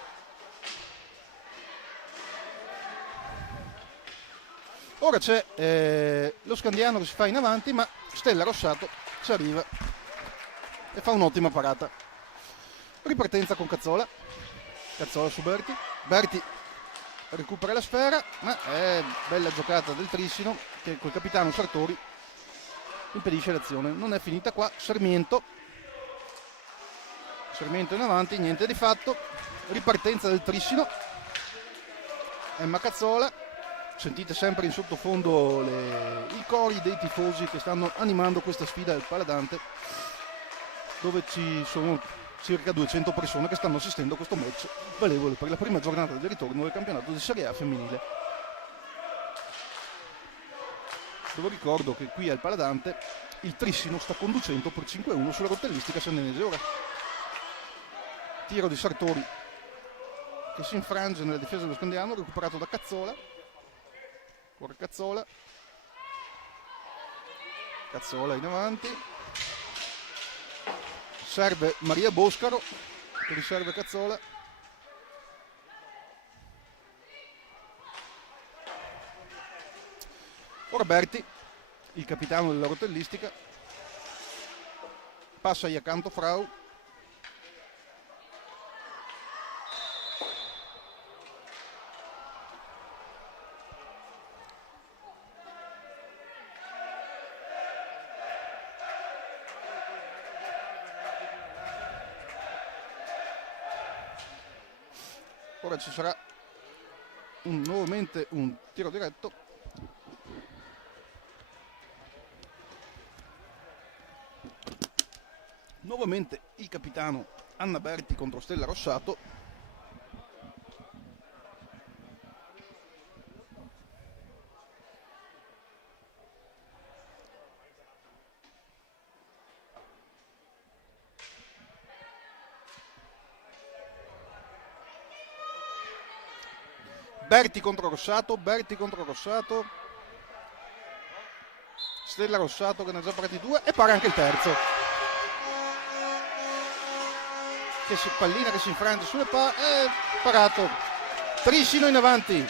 Ora c'è lo Scandiano che si fa in avanti, ma Stella Rossato ci arriva e fa un'ottima parata. Ripartenza con Cazzola. Cazzola su Berti. Berti recupera la sfera, ma è bella giocata del Trissino che col capitano Sartori impedisce l'azione. Non è finita qua. Sarmiento in avanti, niente di fatto. Ripartenza del Trissino. Emma Cazzola. Sentite sempre in sottofondo i cori dei tifosi che stanno animando questa sfida del Paladante, dove ci sono circa 200 persone che stanno assistendo a questo match valevole per la prima giornata del ritorno del campionato di Serie A femminile. Dove ricordo che qui al Paladante il Trissino sta conducendo per 5-1 sulla rottellistica senenese. Ora tiro di Sartori che si infrange nella difesa dello Scandiano, recuperato da Cazzola. Ora Cazzola in avanti. Serve Maria Boscaro che riserva Cazzola. Ora Berti, il capitano della rotellistica, passa gli accanto Frau. Ora ci sarà nuovamente un tiro diretto. Nuovamente il capitano Anna Berti contro Stella Rossato. Berti contro Rossato, Berti contro Rossato. Stella Rossato che ne ha già parati due e para anche il terzo. Pallina che si infrange sulle è parato. Trissino in avanti.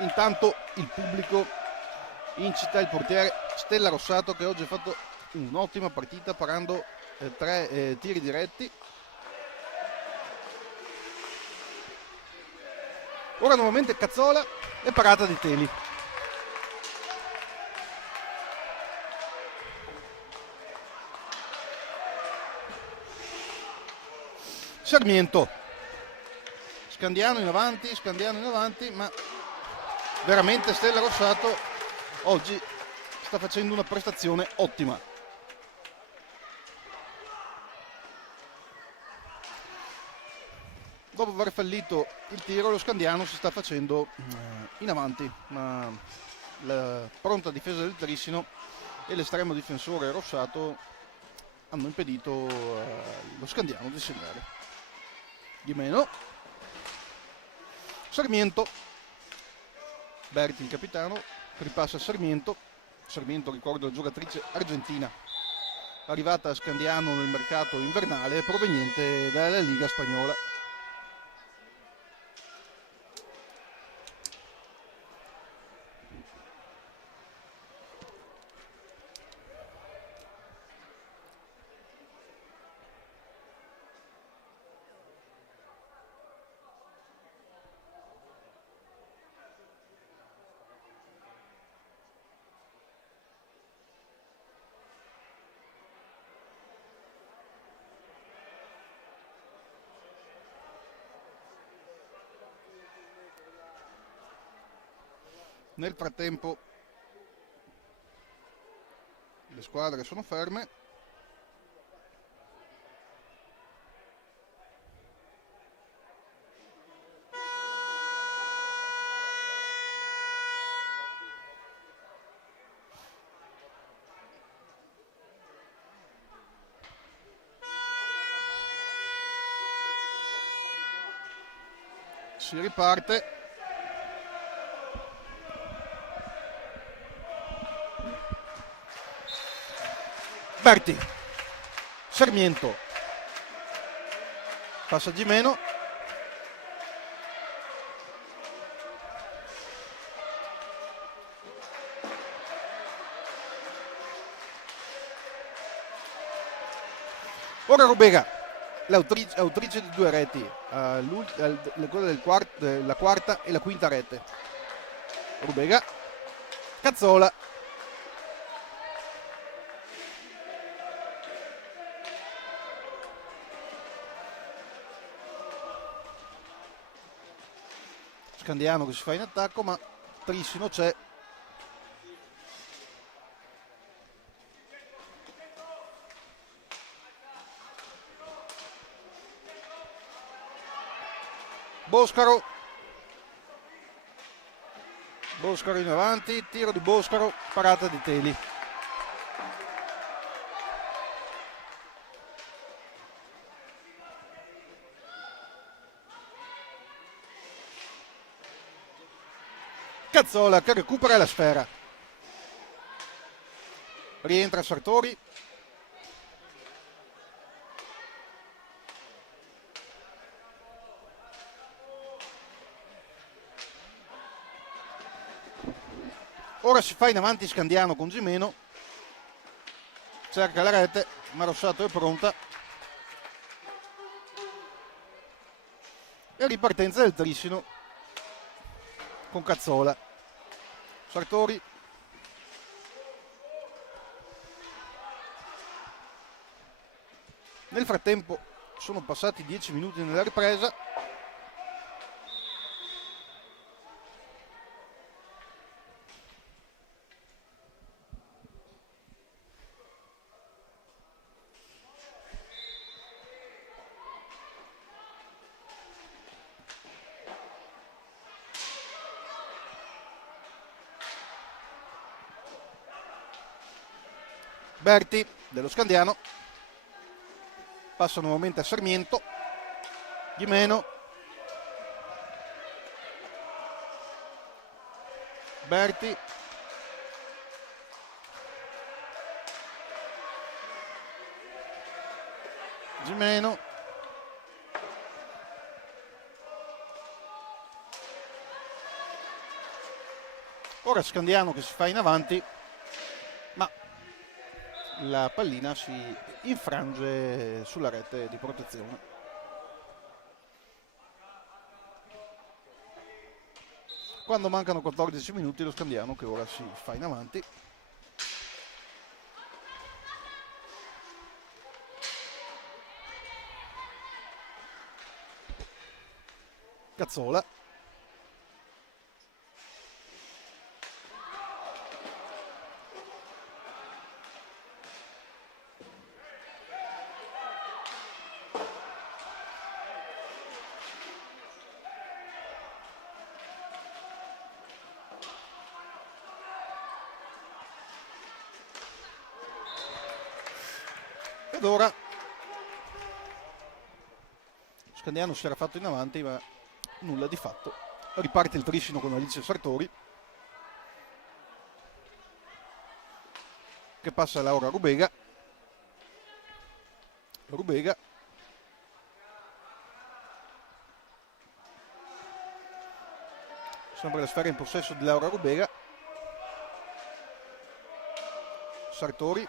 Intanto il pubblico incita il portiere Stella Rossato, che oggi ha fatto un'ottima partita parando 3 tiri diretti. Ora nuovamente Cazzola e parata di Teli. Sarmiento. Scandiano in avanti, ma veramente Stella Rossato oggi sta facendo una prestazione ottima. Dopo aver fallito il tiro, lo Scandiano si sta facendo in avanti, ma la pronta difesa del Trissino e l'estremo difensore Rossato hanno impedito lo Scandiano di segnare. Di meno Sarmiento, Berti il capitano, ripassa Sarmiento. Sarmiento, ricordo, giocatrice argentina arrivata a Scandiano nel mercato invernale, proveniente dalla Liga spagnola. Nel frattempo le squadre sono ferme. Si riparte. Berti, Sarmiento, passa Gimeno, ora Rubega, l'autrice di 2 reti, quella la quarta e la quinta rete. Rubega, Cazzola. Scandiano che si fa in attacco, ma Trissino c'è. Boscaro in avanti, tiro di Boscaro, parata di Teli. Cazzola che recupera la sfera, rientra Sartori, Ora si fa in avanti Scandiano con Gimeno, cerca la rete, ma Rossato è pronta. E ripartenza del Trissino con Cazzola. Sartori. Nel frattempo sono passati 10 minuti nella ripresa. Berti dello Scandiano passa nuovamente a Sarmiento. Gimeno, Berti, Gimeno, ora Scandiano che si fa in avanti, ma la pallina si infrange sulla rete di protezione. Quando mancano 14 minuti lo Scandiano che ora si fa in avanti. Cazzola. Ed ora Scandiano si era fatto in avanti, ma nulla di fatto. Riparte il Trissino con Alice Sartori, che passa a Laura Rubega. Rubega. Sempre la sfera in possesso di Laura Rubega. Sartori.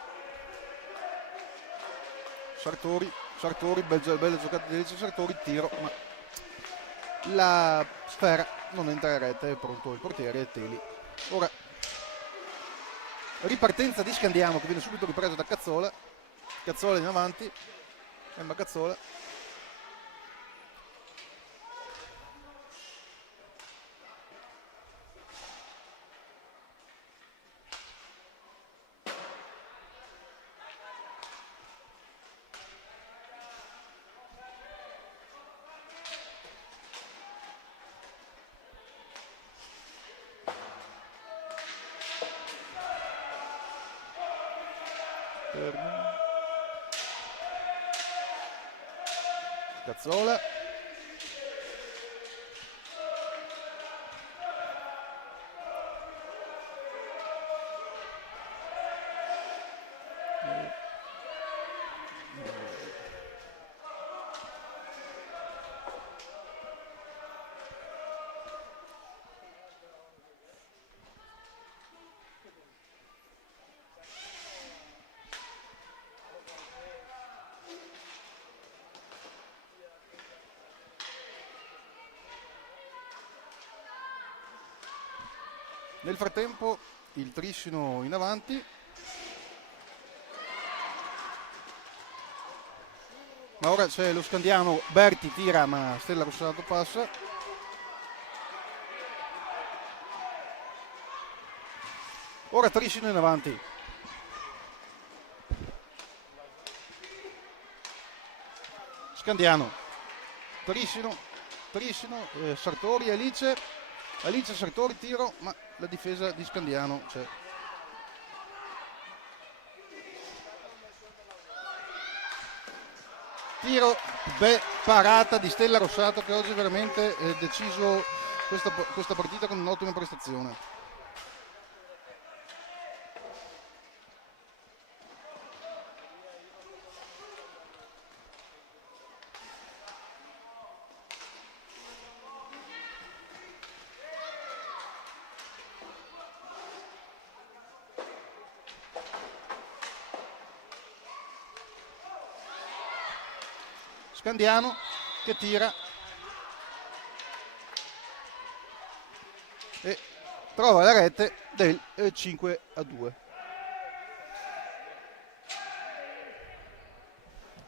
Sartori, bella giocata di Alice Sartori, tiro, ma la sfera non entra in rete, è pronto il portiere Teli. Ora ripartenza di Scandiano che viene subito ripresa da Cazzola. Cazzola in avanti, sembra Cazzola. Cazzola. Nel frattempo il Trissino in avanti, ma ora c'è lo Scandiano. Berti tira ma Stella Rossato passa. Ora Trissino in avanti. Scandiano, Trissino, Sartori, Alice, Sartori, tiro, ma la difesa di Scandiano c'è. Tiro, parata di Stella Rossato che oggi veramente ha deciso questa partita con un'ottima prestazione. Scandiano che tira e trova la rete del 5-2.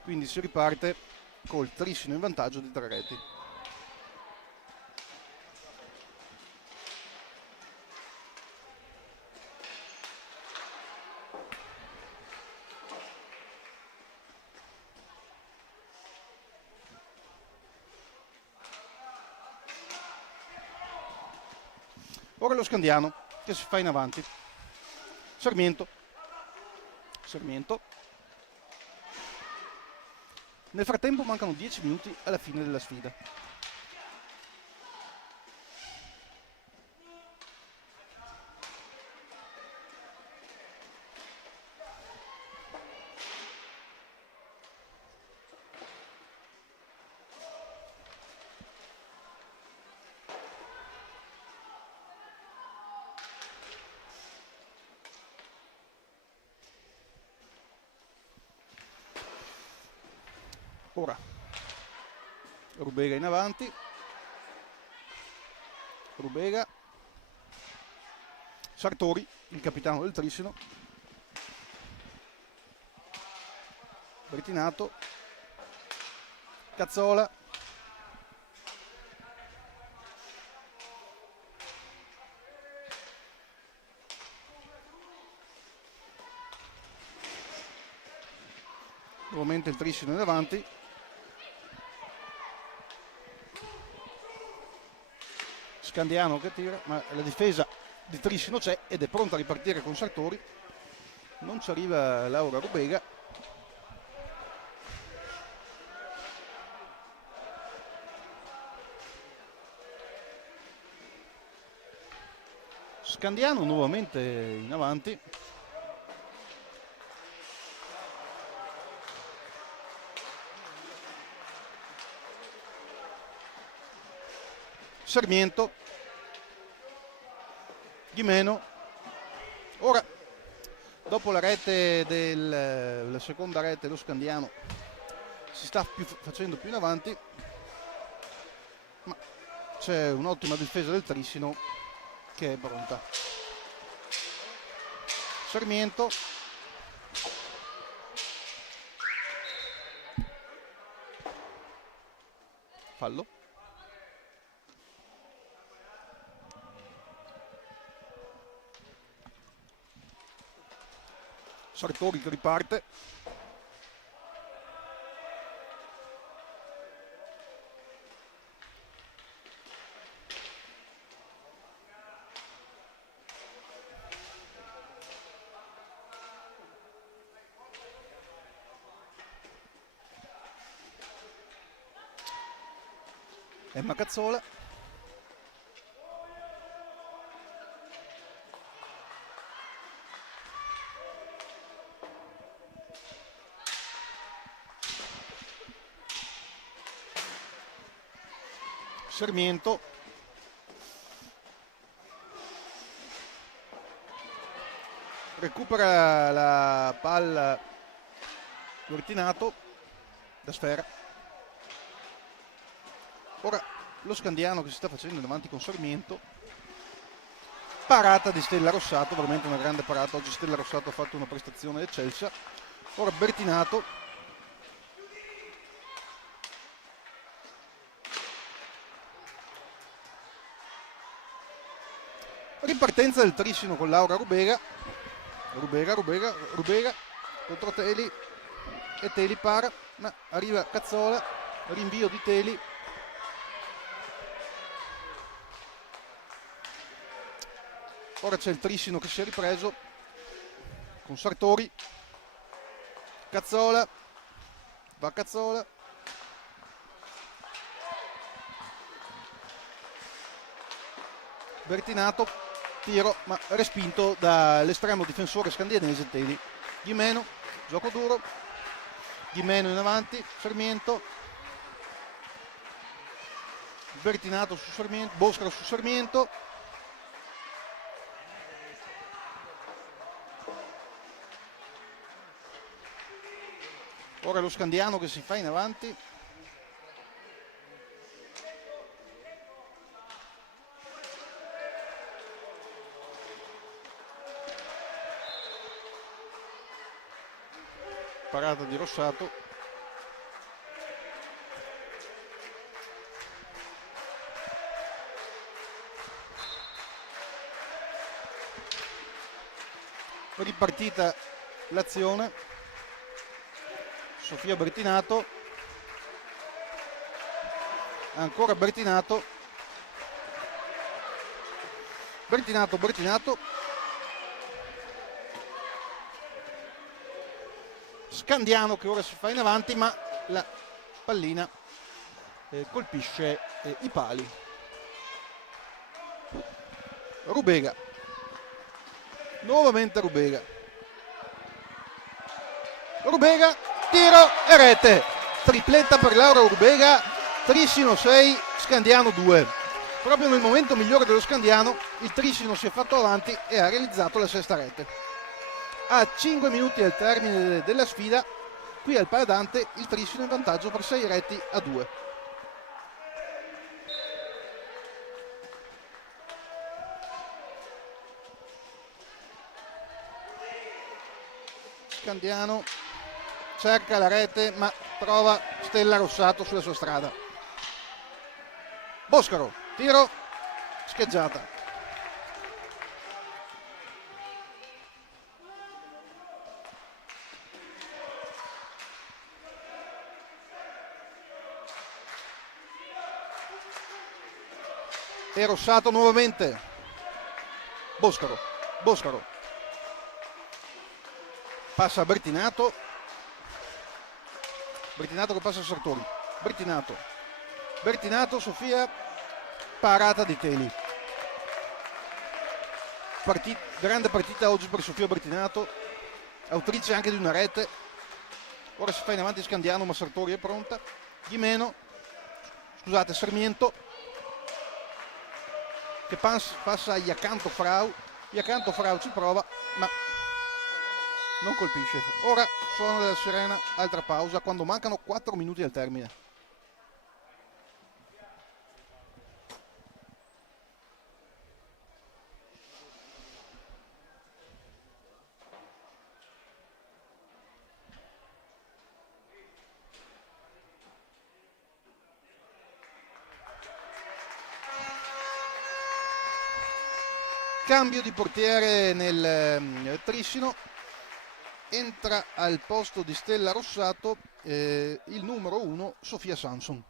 Quindi si riparte col Trissino in vantaggio di 3 reti. Ora lo Scandiano che si fa in avanti. Sarmiento. Nel frattempo mancano 10 minuti alla fine della sfida. Ora Rubega in avanti, Rubega, Sartori, il capitano del Trissino, Bertinato, Cazzola, nuovamente il Trissino in avanti, Scandiano che tira, ma la difesa di Trissino c'è ed è pronta a ripartire con Sartori. Non ci arriva Laura Rubega. Scandiano nuovamente in avanti. Sarmiento, Ghimeno. Ora, dopo la rete la seconda rete, lo Scandiano si sta facendo più in avanti, ma c'è un'ottima difesa del Trissino che è pronta. Sarmiento, fallo. Sartori che riparte. Emma Cazzola. Sarmiento. Recupera la palla Bertinato da sfera. Ora lo Scandiano che si sta facendo in avanti con Sarmiento. Parata di Stella Rossato, veramente una grande parata. Oggi Stella Rossato ha fatto una prestazione eccelsa. Ora Bertinato. Ripartenza del Trissino con Laura Rubega. Rubega contro Teli e Teli para, ma arriva Cazzola, rinvio di Teli. Ora c'è il Trissino che si è ripreso con Sartori. Cazzola, va Cazzola. Bertinato, tiro ma respinto dall'estremo difensore scandianese Teli. Ghimeno, gioco duro, Ghimeno in avanti, Sarmiento, Bertinato su Sarmiento, Boscaro su Sarmiento. Ora lo Scandiano che si fa in avanti, parata di Rossato. Ripartita l'azione. Sofia Bertinato, ancora Bertinato, Scandiano che ora si fa in avanti, ma la pallina colpisce i pali. Rubega, nuovamente Rubega, tiro e rete, tripletta per Laura Rubega, Trissino 6, Scandiano 2. Proprio nel momento migliore dello Scandiano il Trissino si è fatto avanti e ha realizzato la sesta rete. A 5 minuti al termine della sfida, qui al Paladante il Trissino in vantaggio per 6 reti a 2. Scandiano cerca la rete ma trova Stella Rossato sulla sua strada. Boscaro, tiro, scheggiata. E Rossato nuovamente. Boscaro, passa a Bertinato che passa a Sartori, Bertinato, Sofia, parata di Teli. Grande partita oggi per Sofia Bertinato, autrice anche di una rete. Ora si fa in avanti Scandiano, ma Sartori è pronta. Sarmiento che passa a Iacanto Frau ci prova ma non colpisce. Ora suono della sirena, altra pausa quando mancano 4 minuti al termine. Cambio di portiere nel Trissino, entra al posto di Stella Rossato il numero 1 Sofia Samson.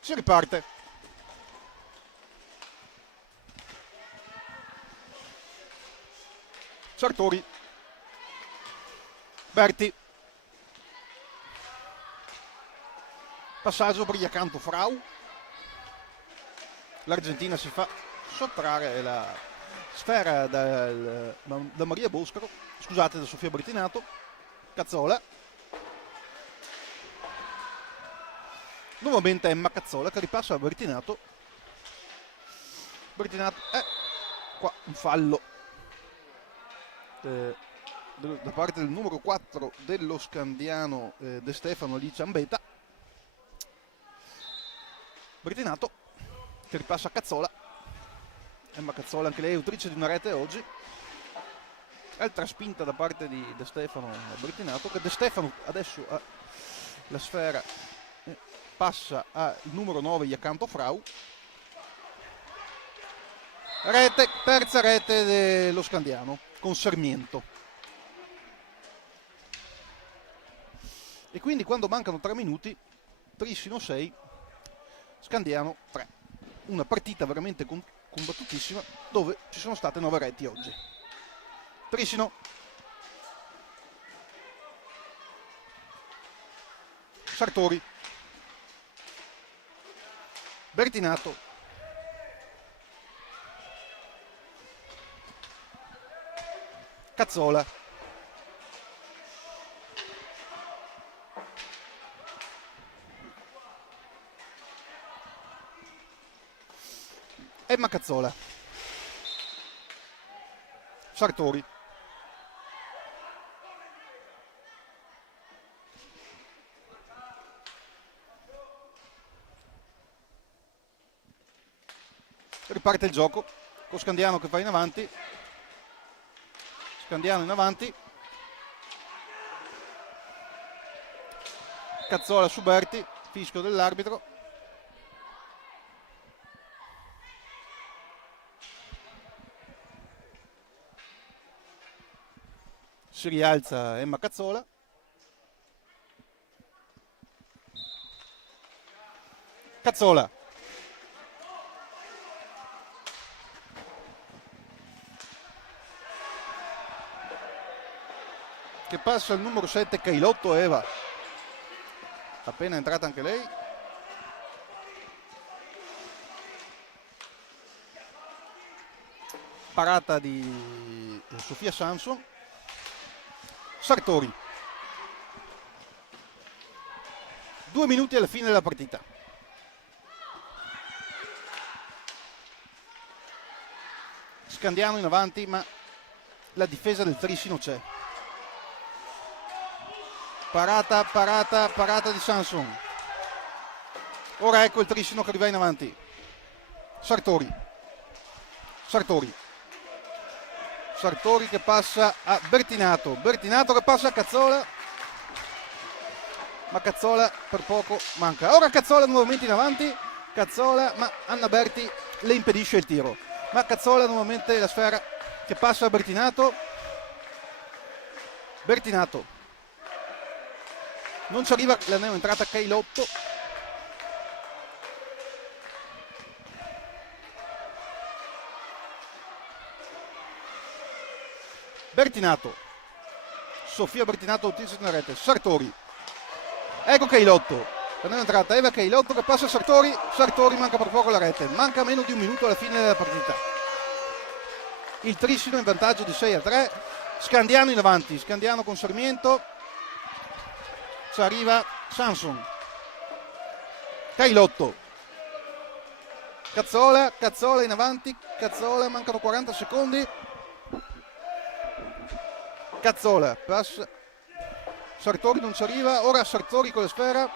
Si riparte. Sartori, Berti, passaggio per Iacanto Frau, l'Argentina si fa sottrarre la sfera da Maria Boscaro, scusate, da Sofia Bertinato. Cazzola, nuovamente Emma Cazzola che ripassa a Bertinato. Qua un fallo da parte del numero 4 dello Scandiano De Stefano di Ciambeta. Bertinato che ripassa a Cazzola. Emma Cazzola, anche lei autrice di una rete oggi. Altra spinta da parte di De Stefano a Bertinato, che De Stefano adesso ha la sfera, passa al numero 9 Iacanto Frau. Rete, terza rete dello Scandiano con Sarmiento. E quindi quando mancano 3 minuti, Trissino 6, Scandiano 3. Una partita veramente combattutissima, dove ci sono state 9 reti oggi. Trissino. Sartori. Bertinato. Cazzola. Emma Cazzola. Sartori. Riparte il gioco con Scandiano che va in avanti. Scandiano in avanti. Cazzola su Berti, fischio dell'arbitro. Si rialza Emma Cazzola. Cazzola. Che passa il numero 7 Cailotto Eva. Appena entrata anche lei. Parata di Sofia Samson. Sartori. 2 minuti alla fine della partita. Scandiano in avanti, ma la difesa del Trissino c'è. Parata di Samson. Ora ecco il Trissino che arriva in avanti. Sartori che passa a Bertinato. Bertinato che passa a Cazzola. Ma Cazzola per poco manca. Ora Cazzola nuovamente in avanti. Cazzola, ma Anna Berti le impedisce il tiro. Ma Cazzola nuovamente la sfera che passa a Bertinato. Bertinato. Non ci arriva la neoentrata Cailotto. Bertinato. Sofia Bertinato utilizza una rete. Sartori. Ecco Cailotto. La neoentrata Eva Cailotto che passa a Sartori. Sartori manca per poco la rete. Manca meno di un minuto alla fine della partita. Il Trissino in vantaggio di 6-3. Scandiano in avanti. Scandiano con Sarmiento. Ci arriva Samson. Cailotto. Cazzola in avanti. Cazzola, mancano 40 secondi. Cazzola passa. Sartori non ci arriva. Ora Sartori con la sfera.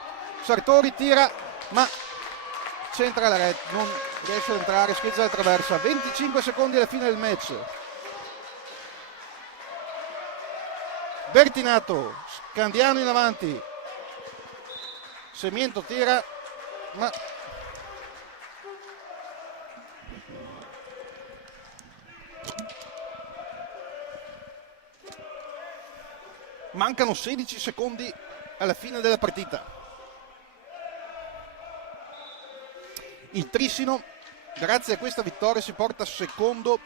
Sartori tira, ma centra la rete. Non riesce ad entrare. Schizza la traversa. 25 secondi alla fine del match. Bertinato. Scandiano in avanti. Sarmiento tira, ma mancano 16 secondi alla fine della partita. Il Trissino, grazie a questa vittoria, si porta secondo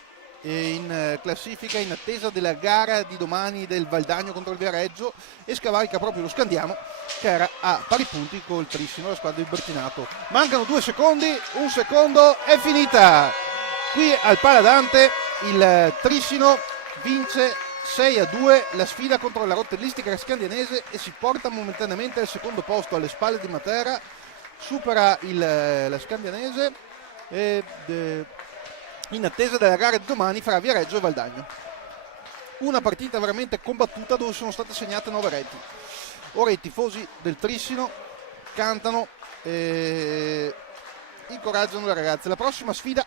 in classifica in attesa della gara di domani del Valdagno contro il Viareggio e scavalca proprio lo Scandiano che era a pari punti col Trissino, la squadra di Bertinato. Mancano 2 secondi, un secondo, è finita! Qui al Paladante il Trissino vince 6-2 la sfida contro la rotellistica scandianese e si porta momentaneamente al secondo posto alle spalle di Matera, supera la scandianese in attesa della gara di domani fra Viareggio e Valdagno. Una partita veramente combattuta dove sono state segnate 9 reti. Ora i tifosi del Trissino cantano e incoraggiano le ragazze. La prossima sfida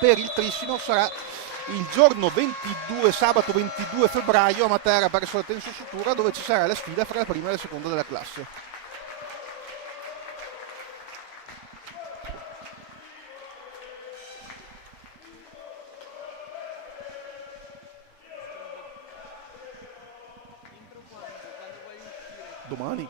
per il Trissino sarà il giorno 22, sabato 22 febbraio a Matera verso la Tenso Sutura, dove ci sarà la sfida fra la prima e la seconda della classe. Domani.